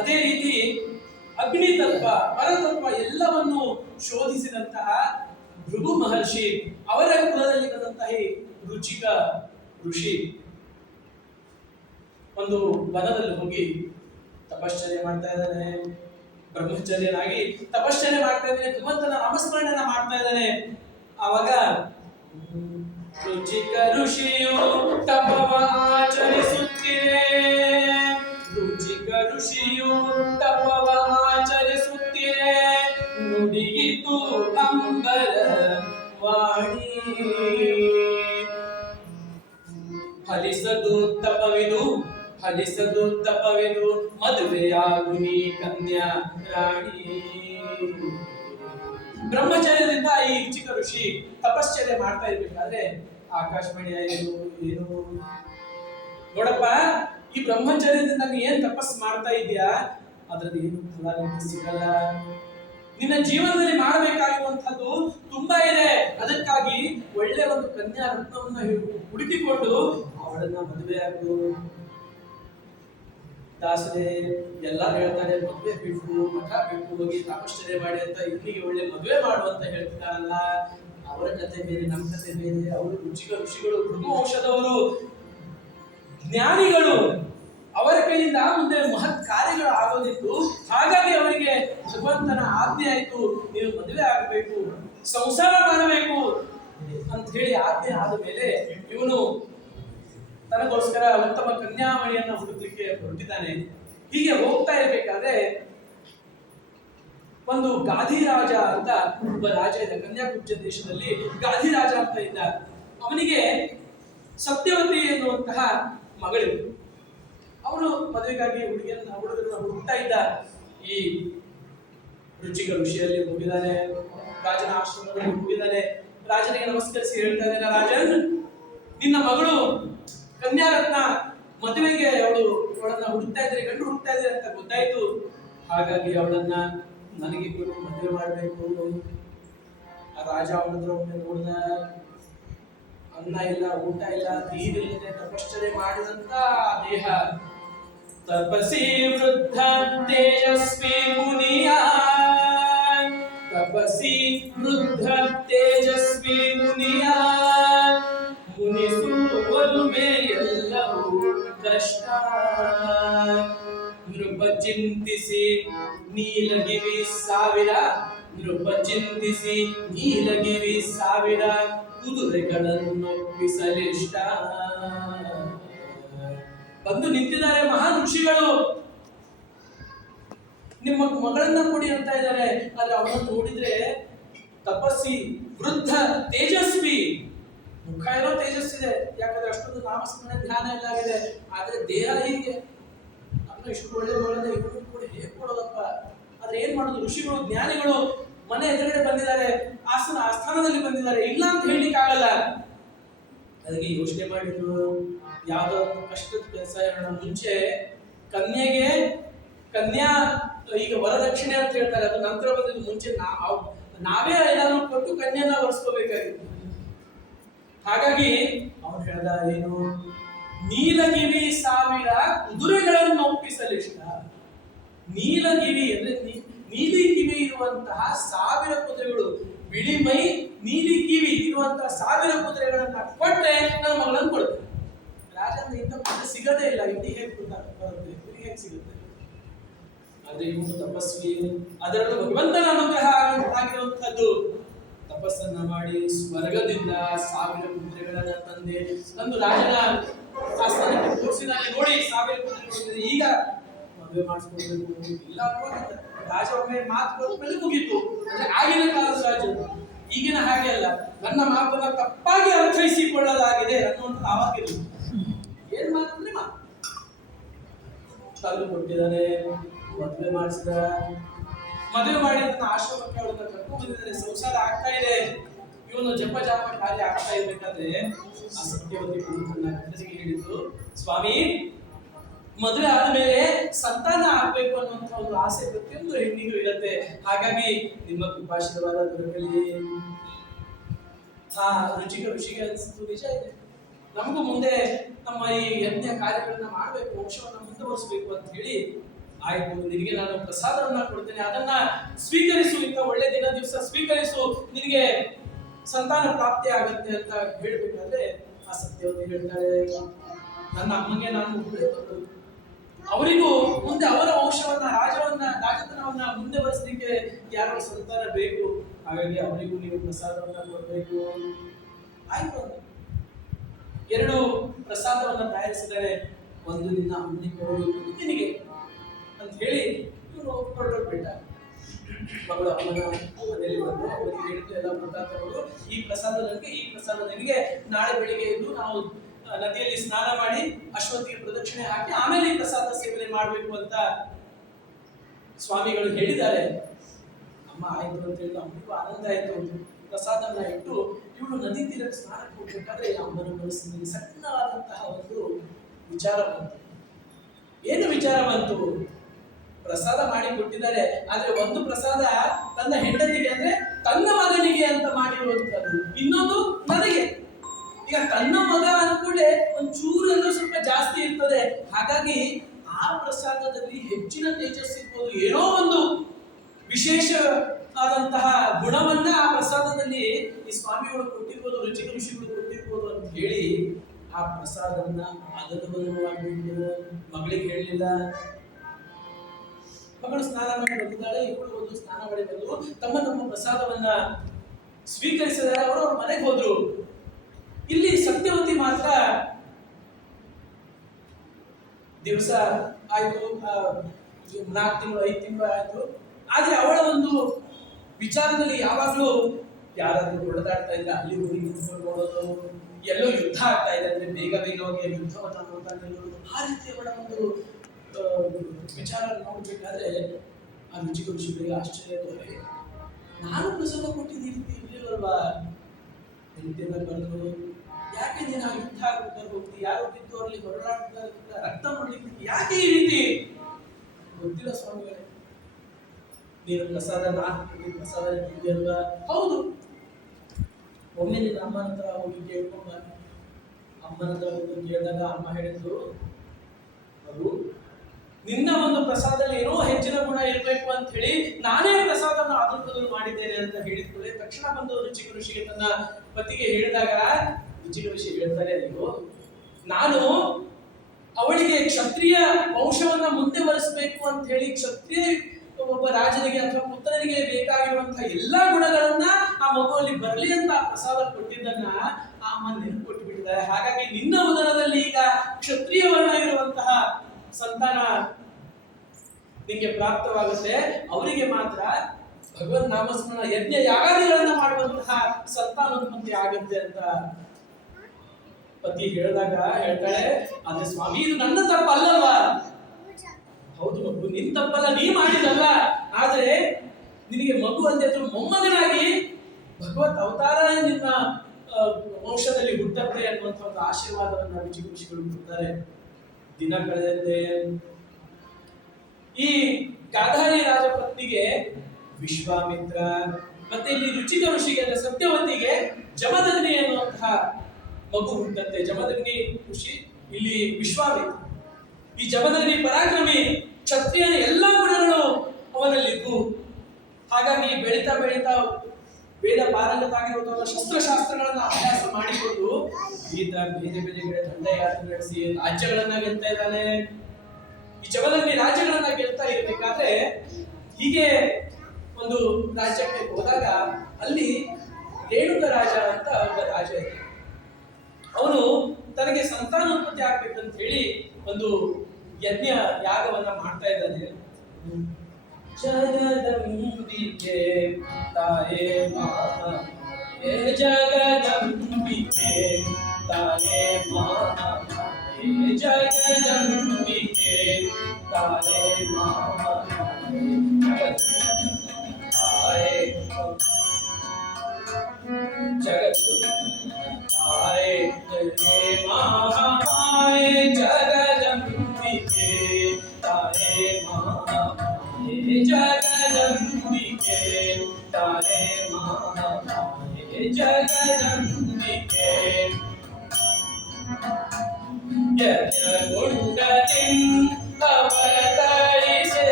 ಅದೇ ರೀತಿ ಅಗ್ನಿ ತತ್ವ, ಪರತತ್ವ ಎಲ್ಲವನ್ನು ಶೋಧಿಸಿದಂತಹ ಭೃಗು ಮಹರ್ಷಿ, ಅವರ ಕುಲದಲ್ಲಿ ಬಂದಂತಹ ರುಚಿಕ ಋಷಿ ಒಂದು ವನದಲ್ಲಿ ಹೋಗಿ ತಪಶ್ಚರ್ಯ ಮಾಡ್ತಾ ಇದ್ದಾನೆ. ಬ್ರಹ್ಮಚರ್ಯನಾಗಿ ತಪಶ್ಚರ್ಯ ಮಾಡ್ತಾ ಇದ್ದಾನೆ, ಭಗವಂತನ ನಾಮಸ್ಮರಣೆಯನ್ನ ಮಾಡ್ತಾ ಇದ್ದಾನೆ. ಆವಾಗ ರುಚಿಕ ಋಷಿಯು ತಪವ ಆಚರಿಸುತ್ತಿದೆ, ರುಚಿಕ ಋಷಿಯು ತಪವ ಆಚರಿಸುತ್ತಿದೆ, ನುಡಿಯಿತು ಅಂಬರ ವಾಣಿ. ಫಲಿಸದು ತಪವಿದು, ಫಲಿಸದು ತಪವಿದು, ಮದುವೆಯಾಗು ನೀ ಕನ್ಯಾ ರಾಣಿ. ಬ್ರಹ್ಮಚರ್ಯದಿಂದ ಈ ರುಚಿಕ ಋಷಿ ತಪಶ್ಚರ್ಯ ಮಾಡ್ತಾ ಇರ್ಬೇಕಾದ್ರೆ ಆಕಾಶವಾಣಿ ಏನು ನೋಡಪ್ಪ, ಈ ಬ್ರಹ್ಮಚರ್ಯದಿಂದ ನೀ ಏನ್ ತಪಸ್ ಮಾಡ್ತಾ ಇದೀಯಾ, ಅದ್ರದ್ದು ಏನು ಫಲ ನಿನಗೆ ಸಿಗಲ್ಲ. ನಿನ್ನ ಜೀವನದಲ್ಲಿ ಮಾಡಬೇಕಾಗಿರುವಂತದ್ದು ತುಂಬಾ ಇದೆ. ಅದಕ್ಕಾಗಿ ಒಳ್ಳೆ ಒಂದು ಕನ್ಯಾ ರತ್ನವನ್ನ ಹುಡುಕಿಕೊಂಡು ಅವಳನ್ನ ಮದುವೆ ಆಗು. ದಾಸರೇ ಎಲ್ಲರೂ ಹೇಳ್ತಾರೆ, ಮದುವೆ ಬಿಟ್ಟು ಮಠ ಬಿಟ್ಟು ಹೋಗಿ ತಪಶ್ಚರ್ಯ ಮಾಡಿ ಅಂತ, ಇಲ್ಲಿಗೆ ಒಳ್ಳೆ ಮದುವೆ ಮಾಡು ಅಂತ ಹೇಳ್ತಿದ್ದಾರಲ್ಲ. ಅವರ ಕಥೆ ಬೇರೆ, ನಮ್ಮ ಕಥೆ ಬೇರೆ. ಅವರು ಋಷಿಗಳು, ಭೃಗು ವಂಶದವರು, ಜ್ಞಾನಿಗಳು. ಅವರ ಕೈಯಿಂದ ಮುಂದೆ ಮಹತ್ ಕಾರ್ಯಗಳು ಆಗೋದಿತ್ತು. ಹಾಗಾಗಿ ಅವರಿಗೆ ಭಗವಂತನ ಆಜ್ಞೆ ಆಯ್ತು, ನೀವು ಮದುವೆ ಆಗಬೇಕು, ಸಂಸಾರ ಮಾಡಬೇಕು ಅಂತ ಹೇಳಿ ಆಜ್ಞೆ ಆದ ಮೇಲೆ ಇವನು ತನಗೋಸ್ಕರ ಉತ್ತಮ ಕನ್ಯಾಮಣಿಯನ್ನು ಹುಡುಕಲಿಕ್ಕೆ ಹೊರಟಿದ್ದಾನೆ. ಹೀಗೆ ಹೋಗ್ತಾ ಇರ್ಬೇಕಾದ್ರೆ ಒಂದು ಗಾಧಿರಾಜ ಅಂತ ಒಬ್ಬ ರಾಜ ಇದ್ದ, ಕನ್ಯಾಕುಬ್ಜ ದೇಶದಲ್ಲಿ ಗಾಧಿರಾಜ ಅಂತ ಇದ್ದ. ಅವನಿಗೆ ಸತ್ಯವತಿ ಎನ್ನುವಂತಹ ಮಗಳಿರು. ಅವನು ಮದುವೆಗಾಗಿ ಹುಡುಗರನ್ನ ಹುಡುಕ್ತಾ ಇದ್ದ. ಈ ರುಚಿಕ ಋಷಿಯಲ್ಲಿ ಹೋಗಿದ್ದಾನೆ, ರಾಜನ ಆಶ್ರಮದಲ್ಲಿ ಹೋಗಿದ್ದಾನೆ. ರಾಜನಿಗೆ ನಮಸ್ಕರಿಸಿ ಹೇಳ್ತಾ ಇದ್ದಾನೆ, ರಾಜನ್, ನಿನ್ನ ಮಗಳು ಕನ್ಯಾರತ್ನ ಮದುವೆಗೆ ಅವಳನ್ನ ಹುಡುಕ್ತಾ ಇದ್ರೆ, ಗಂಡು ಹುಡುಕ್ತಾ ಇದ್ರೆ ಅಂತ ಗೊತ್ತಾಯ್ತು. ಹಾಗಾಗಿ ಅವಳನ್ನ ನನಗೆ ಕೊಟ್ಟು ಮದುವೆ ಮಾಡಬೇಕು. ಆ ರಾಜ ಅವನ ಹತ್ರ ಒಮ್ಮೆ ನೋಡಿದ, ಅನ್ನ ಇಲ್ಲ, ಊಟ ಇಲ್ಲ, ನೀರಿಲ್ಲದೆ ತಪಶ್ಚರ್ಯ ಮಾಡಿದಂತ ದೇಹ. ತಪಸಿ ವೃದ್ಧ ತೇಜಸ್ವಿ ಮುನಿಯ, ತಪಸಿ ವೃದ್ಧ ತೇಜಸ್ವಿ ಮುನಿಯ, ಮುನಿಸುವಲುಮೆ ಎಲ್ಲವೂ ಕಷ್ಟ. ನೃಪ ಚಿಂತಿಸಿ ನೀಲಗಿವಿ ಸಾವಿರ, ನೃಪ ಚಿಂತಿಸಿ ನೀಲಗಿವಿ ಸಾವಿರ, ಕುದುರೆಗಳನ್ನೊಪ್ಪಿಸಲಿಷ್ಟ. ಬಂದು ನಿಂತಿದ್ದಾರೆ ಮಹಾನ್ ಋಷಿಗಳು, ನಿಮ್ಮ ಮಗಳನ್ನ ಕೊಡಿ ಅಂತ ಇದ್ದಾರೆ. ಆದ್ರೆ ಅವನನ್ನು ನೋಡಿದ್ರೆ ತಪಸ್ಸಿ, ವೃದ್ಧ, ತೇಜಸ್ವಿ, ಮುಖ ಏನೋ ತೇಜಸ್ಸಿದೆ, ಯಾಕಂದ್ರೆ ಅಷ್ಟೊಂದು ನಾಮಸ್ಮರಣೆ ಧ್ಯಾನ ಎಲ್ಲ ಆಗಿದೆ. ಆದ್ರೆ ದೇಹ ಹೀಗೆ, ಅದನ್ನ ಇಷ್ಟು ಒಳ್ಳೆ ಒಳ್ಳೆ ಇವರು ಕೂಡ ಹೇಗೆ ಕೊಡೋದಪ್ಪ. ಆದ್ರೆ ಏನ್ ಮಾಡೋದು, ಋಷಿಗಳು ಜ್ಞಾನಿಗಳು ಮನೆ ಎದುರುಗಡೆ ಬಂದಿದ್ದಾರೆ, ಆಸ್ಥಾನದಲ್ಲಿ ಬಂದಿದ್ದಾರೆ, ಇಲ್ಲ ಅಂತ ಹೇಳಲಿಕ್ಕೆ ಆಗಲ್ಲ. ಅದಕ್ಕೆ ಯೋಚನೆ ಮಾಡಿದ್ರು, ಯಾವ್ದೋ ಕಷ್ಟದ ಕೆಲಸ ಮುಂಚೆ ಕನ್ಯಾ ಈಗ ವರದಕ್ಷಿಣೆ ಅಂತ ಹೇಳ್ತಾರೆ, ಅದು ನಂತರ ಬಂದಿದ್ದು. ಮುಂಚೆ ನಾವೇ ಏನಾದ್ರು ಕೊಟ್ಟು ಕನ್ಯಾನ ಒರೆಸ್ಕೋಬೇಕಾಗಿತ್ತು. ಹಾಗಾಗಿ ಅವನು ಹೇಳ್ದ, ಏನು, ನೀಲಗಿವಿ ಸಾವಿರ ಕುದುರೆಗಳನ್ನು ಒಪ್ಪಿಸಲಿಷ್ಟ. ನೀಲಗಿವಿ ಅಂದ್ರೆ ನೀಲಿ ಕಿವಿ ಇರುವಂತಹ 1000 ಕುದುರೆಗಳು, ಬಿಳಿ ಮೈ ನೀಲಿ ಕಿವಿ ಇರುವಂತಹ 1000 ಕುದುರೆಗಳನ್ನ ಕೊಟ್ಟರೆ ನನ್ನ ಮಗಳನ್ನು ಕೊಡ್ತೇನೆ. ರಾಜನ ಇಂಥ ಕುದುರೆ ಸಿಗದೇ ಇಲ್ಲ, ಇಲ್ಲಿ ಹೇಗೆ ಬರುತ್ತೆ, ಹೇಗೆ ಸಿಗುತ್ತೆ. ಆದ್ರೆ ಇವನು ತಪಸ್ವಿ, ಅದರಲ್ಲೂ ಭಗವಂತನ ಅನುಗ್ರಹ ಆಗಿರುವಂತಹದ್ದು. ತಪಸ್ಸನ್ನ ಮಾಡಿ ಸ್ವರ್ಗದಿಂದ 1000 ಕುದುರೆಗಳನ್ನ ತಂದು ರಾಜನ ಆಸ್ಥಾನಕ್ಕೆ ಕೂರಿಸಿದಾನೆ. ನೋಡಿ 1000 ಕುದುರೆಗಳು, ಈಗ ಮದುವೆ ಮಾಡಿಸ್ಕೊಳ್ಬೇಕು ಇಲ್ಲ ಅನ್ನೋದಿಲ್ಲ. ರಾಜ ಒಮ್ಮೆ ಮಾತು ಕೊಟ್ಟ ಮೇಲೆ ಮುಗೀತು. ಅಂದ್ರೆ ಆಗಿನ ಕಾಲದ ರಾಜ, ಈಗಿನ ಹಾಗೆ ಅಲ್ಲ. ನನ್ನ ಮಾತನ್ನ ತಪ್ಪಾಗಿ ಅರ್ಥೈಸಿಕೊಳ್ಳಲಾಗಿದೆ ಅನ್ನುವಂಥ ಆವಾಗಿಲ್ಲ. ಏನ್ ಮಾತಂದ್ರೆ ಮಾತು ತಂದು ಕೊಟ್ಟಿದ್ದಾನೆ, ಮದುವೆ ಮಾಡಿಸಿದ. ಮದುವೆ ಮಾಡಿ ನನ್ನ ಆಶ್ರಮಕ್ಕೆ ಅವಳನ್ನ ಕರ್ಕೊಂಡು ಬಂದಿದ್ದಾರೆ. ಸಂಸಾರ ಆಗ್ತಾ ಇದೆ. ಇವನು ಜಪ ಕಾರ್ಯ ಆಗ್ತಾ ಇರ್ಬೇಕಾದ್ರೆ ಆ ಸತ್ಯವತಿ ತನ್ನ ಗಂಡನಿಗೆ ಹೇಳಿದ್ದು, ಸ್ವಾಮಿ, ಮದುವೆ ಆದ್ಮೇಲೆ ಸಂತಾನ ಆಗ್ಬೇಕು ಅನ್ನುವಂಥ ಒಂದು ಆಸೆ ಪ್ರತಿಯೊಂದು ಹೆಣ್ಣಿಗೂ ಇರುತ್ತೆ. ಹಾಗಾಗಿ ನಿಮ್ಮ ಕೃಪಾಶೀರ್ವಾದ ದೊರಕಲಿ. ರುಚಿಗೆ ಅನಿಸ್ತು, ನಿಜ ಇದೆ. ನಮಗೂ ಮುಂದೆ ನಮ್ಮ ಈ ಯಜ್ಞ ಕಾರ್ಯಗಳನ್ನ ಮಾಡಬೇಕು, ವಂಶವನ್ನ ಮುಂದುವರಿಸಬೇಕು ಅಂತ ಹೇಳಿ ಆಯ್ತು, ನಿನಗೆ ನಾನು ಪ್ರಸಾದವನ್ನ ಕೊಡ್ತೇನೆ, ಅದನ್ನ ಸ್ವೀಕರಿಸು, ಇಂಥ ಒಳ್ಳೆ ದಿವಸ ಸ್ವೀಕರಿಸು, ನಿನಗೆ ಸಂತಾನ ಪ್ರಾಪ್ತಿ ಆಗತ್ತೆ ಅಂತ ಹೇಳ್ಬೇಕಾದ್ರೆ ಆ ಸತ್ಯವತಿ ಹೇಳ್ತಾಳೆ, ನನ್ನ ಅಮ್ಮಂಗೆ ನಾನು ಒಬ್ಬಳೇ ಮಗಳು, ಅವರಿಗೂ ಮುಂದೆ ಅವರ ವಂಶವನ್ನ ರಾಜತನವನ್ನ ಮುಂದೆ ಬರೆಸಲಿಕ್ಕೆ ಯಾರೋ ಸಂತಾನ ಬೇಕು, ಹಾಗಾಗಿ ಅವರಿಗೂ ನೀವು ಪ್ರಸಾದವನ್ನ ಕೊಡಬೇಕು. ಆಯ್ತು, ಎರಡು ಪ್ರಸಾದವನ್ನ ತಯಾರಿಸಿದರೆ, ಒಂದು ನಿನ್ನ ಅಮ್ಮನಿಗೆ ಕೊಡಬೇಕು, ನಿನಗೆ ಅಂತ ಹೇಳಿ ಇವನು ಹೊರಟೋಗ್ಬಿಟ್ಟ. ಮಗಳು ಅಮ್ಮನ ಮನೆಯಲ್ಲಿ ಬಂದು ಅವರಿಗೆ ಹೇಳಿದ್ದು ಎಲ್ಲ ವೃತ್ತಾಂತಗಳು, ಈ ಪ್ರಸಾದ ನನಗೆ, ಈ ಪ್ರಸಾದ ನಿನಗೆ, ನಾಳೆ ಬೆಳಿಗ್ಗೆ ಎದ್ದು ನಾವು ನದಿಯಲ್ಲಿ ಸ್ನಾನ ಮಾಡಿ ಅಶ್ವತ್ಥಿಗೆ ಪ್ರದಕ್ಷಿಣೆ ಹಾಕಿ ಆಮೇಲೆ ಈ ಪ್ರಸಾದ ಸೇವನೆ ಮಾಡಬೇಕು ಅಂತ ಸ್ವಾಮಿಗಳು ಹೇಳಿದ್ದಾರೆ. ಅಮ್ಮ ಆಯ್ತು ಅಂತ ಹೇಳಿ ಅಮ್ಮನಿಗೂ ಆನಂದ ಆಯ್ತು. ಪ್ರಸಾದನ ಇಟ್ಟು ಇವಳು ನದಿ ತೀರಕ್ಕೆ ಸ್ನಾನಕ್ಕೆ ಹೋಗ್ಬೇಕಾದ್ರೆ ಅಮ್ಮನ ಮನಸ್ಸಿನಲ್ಲಿ ಸಣ್ಣವಾದಂತಹ ಒಂದು ವಿಚಾರ ಬಂತು. ಏನು ವಿಚಾರ ಬಂತು? ಪ್ರಸಾದ ಮಾಡಿ ಕೊಟ್ಟಿದ್ದಾರೆ, ಆದ್ರೆ ಒಂದು ಪ್ರಸಾದ ತನ್ನ ಹೆಂಡತಿಗೆ ಅಂದ್ರೆ ತನ್ನ ಮಗನಿಗೆ ಅಂತ ಮಾಡಿರುವಂತದ್ದು, ಇನ್ನೊಂದು ನನಗೆ. ಈಗ ತನ್ನ ಮಗ ಅಂದ್ಕೂಡಲೇ ಒಂಚೂರು ಅಂದ್ರೆ ಸ್ವಲ್ಪ ಜಾಸ್ತಿ ಇರ್ತದೆ, ಹಾಗಾಗಿ ಆ ಪ್ರಸಾದದಲ್ಲಿ ಹೆಚ್ಚಿನ ತೇಜಸ್ ಇರ್ಬೋದು, ಏನೋ ಒಂದು ವಿಶೇಷ ಆದಂತಹ ಗುಣವನ್ನ ಆ ಪ್ರಸಾದದಲ್ಲಿ ಈ ಸ್ವಾಮಿಗಳು ಕೊಟ್ಟಿರ್ಬೋದು, ರುಚಿಕ ಋಷಿಗಳು ಕೊಟ್ಟಿರ್ಬೋದು ಅಂತ ಹೇಳಿ ಆ ಪ್ರಸಾದವನ್ನ ಅದನ್ನು ಮಾಡಿಬಿಟ್ಟು ಮಗಳಿಗೆ ಹೇಳಲಿಲ್ಲ. ಮಗಳು ಸ್ನಾನ ಮಾಡಿ ಬಂದಿದ್ದಾಳೆ, ಇವಳು ಒಂದು ಸ್ನಾನ ಮಾಡಿ ಬಂದ್ರು, ತಮ್ಮ ಪ್ರಸಾದವನ್ನ ಸ್ವೀಕರಿಸಿದರೆ ಅವರವ್ರ ಮನೆಗೆ ಹೋದ್ರು. ಇಲ್ಲಿ ಸತ್ಯವತಿ ಮಾತ್ರ ದಿವಸ ಆಯ್ತು, 4 ತಿಂಗಳು 5 ತಿಂಗಳು ಆಯ್ತು, ಆದ್ರೆ ಅವಳ ಒಂದು ವಿಚಾರದಲ್ಲಿ ಯಾವಾಗ್ಲೂ ಯಾರಾದ್ರೂ ಹೊಡೆದಾಡ್ತಾ ಇದ್ರೆ ಅಲ್ಲಿ ಹೋಗಿ ನಿಂತ್ಕೊಂಡು ನೋಡೋದು, ಎಲ್ಲೋ ಯುದ್ಧ ಆಗ್ತಾ ಇದೆ ಅಂದ್ರೆ ಬೇಗವಾಗಿ ಯುದ್ಧವನ್ನ ನೋಡ್ತಾ ನಿಲ್ಲೋದು, ಆ ರೀತಿ ಅವಳ ಒಂದು ವಿಚಾರ ನೋಡ್ಬೇಕಾದ್ರೆ ಆ ರುಚಿಕ ಋಷಿಗಳಿಗೆ ಆಶ್ಚರ್ಯ ತೋರಿ, ನಾನು ಪ್ರಸಾದ ಕೊಟ್ಟಿದ್ದು ಈ ರೀತಿ ಇರ್ಲಿಲ್ಲಲ್ವಾ, ಹೆಂಡತಿಯನ್ನ ಕರೆದು ಯಾಕೆ ನೀನು ಆ ಯುದ್ಧ ಆಗುತ್ತಾ ಹೋಗ್ತಿ, ಯಾರು ಬಿದ್ದು ಅಲ್ಲಿ ಹೊರಡಾಡ್ತಾ ರಕ್ತ ಮಾಡ್ಲಿಕ್ಕೆ ಯಾಕೆ ಈ ರೀತಿ? ಗೊತ್ತಿಲ್ಲ ಸ್ವಾಮಿಗಳೇ, ನೀನು ಪ್ರಸಾದ ಪ್ರಸಾದ ತಿಂದಿಯಲ್ವಾ? ಹೌದು, ಒಮ್ಮೆ ನಿನ್ನ ಅಮ್ಮನ ಹತ್ರ ಹೋಗಿ ಕೇಳ್ಕೊಂಡ. ಅಮ್ಮನ ಹತ್ರ ಹೋಗಿ ಕೇಳಿದಾಗ ಅಮ್ಮ ಹೇಳಿದ್ರು, ಅದು ನಿನ್ನ ಒಂದು ಪ್ರಸಾದದಲ್ಲಿ ಏನೋ ಹೆಚ್ಚಿನ ಗುಣ ಇರಬೇಕು ಅಂತ ಹೇಳಿ ನಾನೇ ಪ್ರಸಾದನ ಅದನ್ನು ಮಾಡಿದ್ದೇನೆ ಅಂತ ಹೇಳಿದ್ಕೊಳ್ಳೆ. ತಕ್ಷಣ ಬಂದು ರುಚಿಕ ಋಷಿಗೆ ತನ್ನ ಪತಿಗೆ ಹೇಳಿದಾಗ ರುಚಿಕ ಋಷಿ ಹೇಳ್ತಾರೆ, ಅಯ್ಯೋ ನಾನು ಅವಳಿಗೆ ಕ್ಷತ್ರಿಯ ವಂಶವನ್ನ ಮುಂದೆ ಬರೆಸಬೇಕು ಅಂತ ಹೇಳಿ ಕ್ಷತ್ರಿಯ ಒಬ್ಬ ರಾಜನಿಗೆ ಅಥವಾ ಪುತ್ರನಿಗೆ ಬೇಕಾಗಿರುವಂತಹ ಎಲ್ಲಾ ಗುಣಗಳನ್ನ ಆ ಮಗುವಲ್ಲಿ ಬರಲಿ ಅಂತ ಪ್ರಸಾದ ಕೊಟ್ಟಿದ್ದನ್ನ ಆ ಅಮ್ಮ ನೆನಪು ಕೊಟ್ಟು ಬಿಟ್ಟಿದ್ದಾರೆ. ಹಾಗಾಗಿ ನಿನ್ನ ಉದರದಲ್ಲಿ ಈಗ ಕ್ಷತ್ರಿಯ ವರ್ಣ ಇರುವಂತಹ ಸಂತಾನ ನಿಮಗೆ ಪ್ರಾಪ್ತವಾಗುತ್ತೆ, ಅವರಿಗೆ ಮಾತ್ರ ಭಗವನ್ ನಾಮಸ್ಮರಣ ಯಜ್ಞ ಯಾಗಾದಿಗಳನ್ನ ಮಾಡುವಂತಹ ಸಂತಾನೋತ್ಪತ್ತಿ ಆಗುತ್ತೆ ಅಂತ ಪತಿ ಹೇಳಿದಾಗ ಹೇಳ್ತಾಳೆ, ಆದ್ರೆ ಸ್ವಾಮಿ ಇದು ನನ್ನ ತಪ್ಪಲ್ಲಲ್ವಾ? ಹೌದು ಮಗು, ನಿನ್ ತಪ್ಪಲ್ಲ, ನೀ ಮಾಡಿದಲ್ಲ, ಆದ್ರೆ ನಿನಗೆ ಮಗು ಅಂತೆ ಮೊಮ್ಮಗನಾಗಿ ಭಗವತ್ ಅವತಾರ ನಿನ್ನ ವಂಶದಲ್ಲಿ ಹುಟ್ಟತ್ತೆ ಅನ್ನುವಂಥ ಒಂದು ಆಶೀರ್ವಾದವನ್ನ ರುಚಿಕ ಋಷಿಗಳು ಕೊಡ್ತಾರೆ. ದಿನ ಕಳೆದಂತೆ ಈ ಗಾಧಾರಿ ರಾಜಪತ್ನಿಗೆ ವಿಶ್ವಾಮಿತ್ರ, ಮತ್ತೆ ಇಲ್ಲಿ ರುಚಿಕ ಋಷಿಗೆ ಸತ್ಯವತಿಗೆ ಜಮದಗ್ನಿ ಎನ್ನುವಂತಹ ಮಗು ಹುಟ್ಟಂತೆ. ಜಮದಗ್ನಿ ಋಷಿ, ಇಲ್ಲಿ ವಿಶ್ವಾಮಿತ್ರ. ಈ ಜಮದಗ್ನಿ ಪರಾಕ್ರಮಿ, ಕ್ಷತ್ರಿಯನ ಎಲ್ಲಾ ಗುಣಗಳು ಅವನಲ್ಲಿದ್ದು, ಹಾಗಾಗಿ ಬೆಳೀತಾ ಬೆಳೀತಾ ವೇದ ಪಾರಂಗತ ಆಗಿರುವಂತಹ ಶಸ್ತ್ರಶಾಸ್ತ್ರಗಳನ್ನ ಅಭ್ಯಾಸ ಮಾಡಿಕೊಂಡು ಈತ ಬೇರೆ ಬೇರೆ ಕಡೆ ದಂಡಯಾತ್ರೆ ನಡೆಸಿ ರಾಜ್ಯಗಳನ್ನ ಗೆಲ್ತಾ ಇದ್ದಾನೆ. ಈ ಜಮದಗ್ನಿ ರಾಜ್ಯಗಳನ್ನ ಗೆಲ್ತಾ ಇರಬೇಕಾದ್ರೆ ಹೀಗೆ ಒಂದು ರಾಜ್ಯಕ್ಕೆ ಹೋದಾಗ ಅಲ್ಲಿ ರೇಣುಕ ರಾಜ ಅಂತ ಒಬ್ಬ ರಾಜ ಇದೆ. ಅವನು ತನಗೆ ಸಂತಾನೋತ್ಪತ್ತಿ ಆಗ್ಬೇಕಂತ ಹೇಳಿ ಒಂದು ಯಜ್ಞ ಯಾಗವನ್ನ ಮಾಡ್ತಾ ಇದ್ದಾನೆ. ಜಗದಂಬಿಕೆ ತಾಯೇ ಮಾತೆ, ಜಗದಂಬಿಕೆ ತಾಯೇ ಮಾತೆ, ಜಗದಂಬಿಕೆ ತಾಯೇ ಮಾತೆ, ತಾಯೇ ಜಗತ್ ತಾಯೇ ಮಾತೆ, ಜಗದಂಬಿಕೆ ತಾಯೇ ಮಾತೆ, ಜಗದಂಬಿಕೆ ತಾಯೇ ಮಾತೆ, ಜಗದಂಬಿಕೆ ಯಜ್ಞಗುಂಡತಿಂ ಅವತರಿಸೆ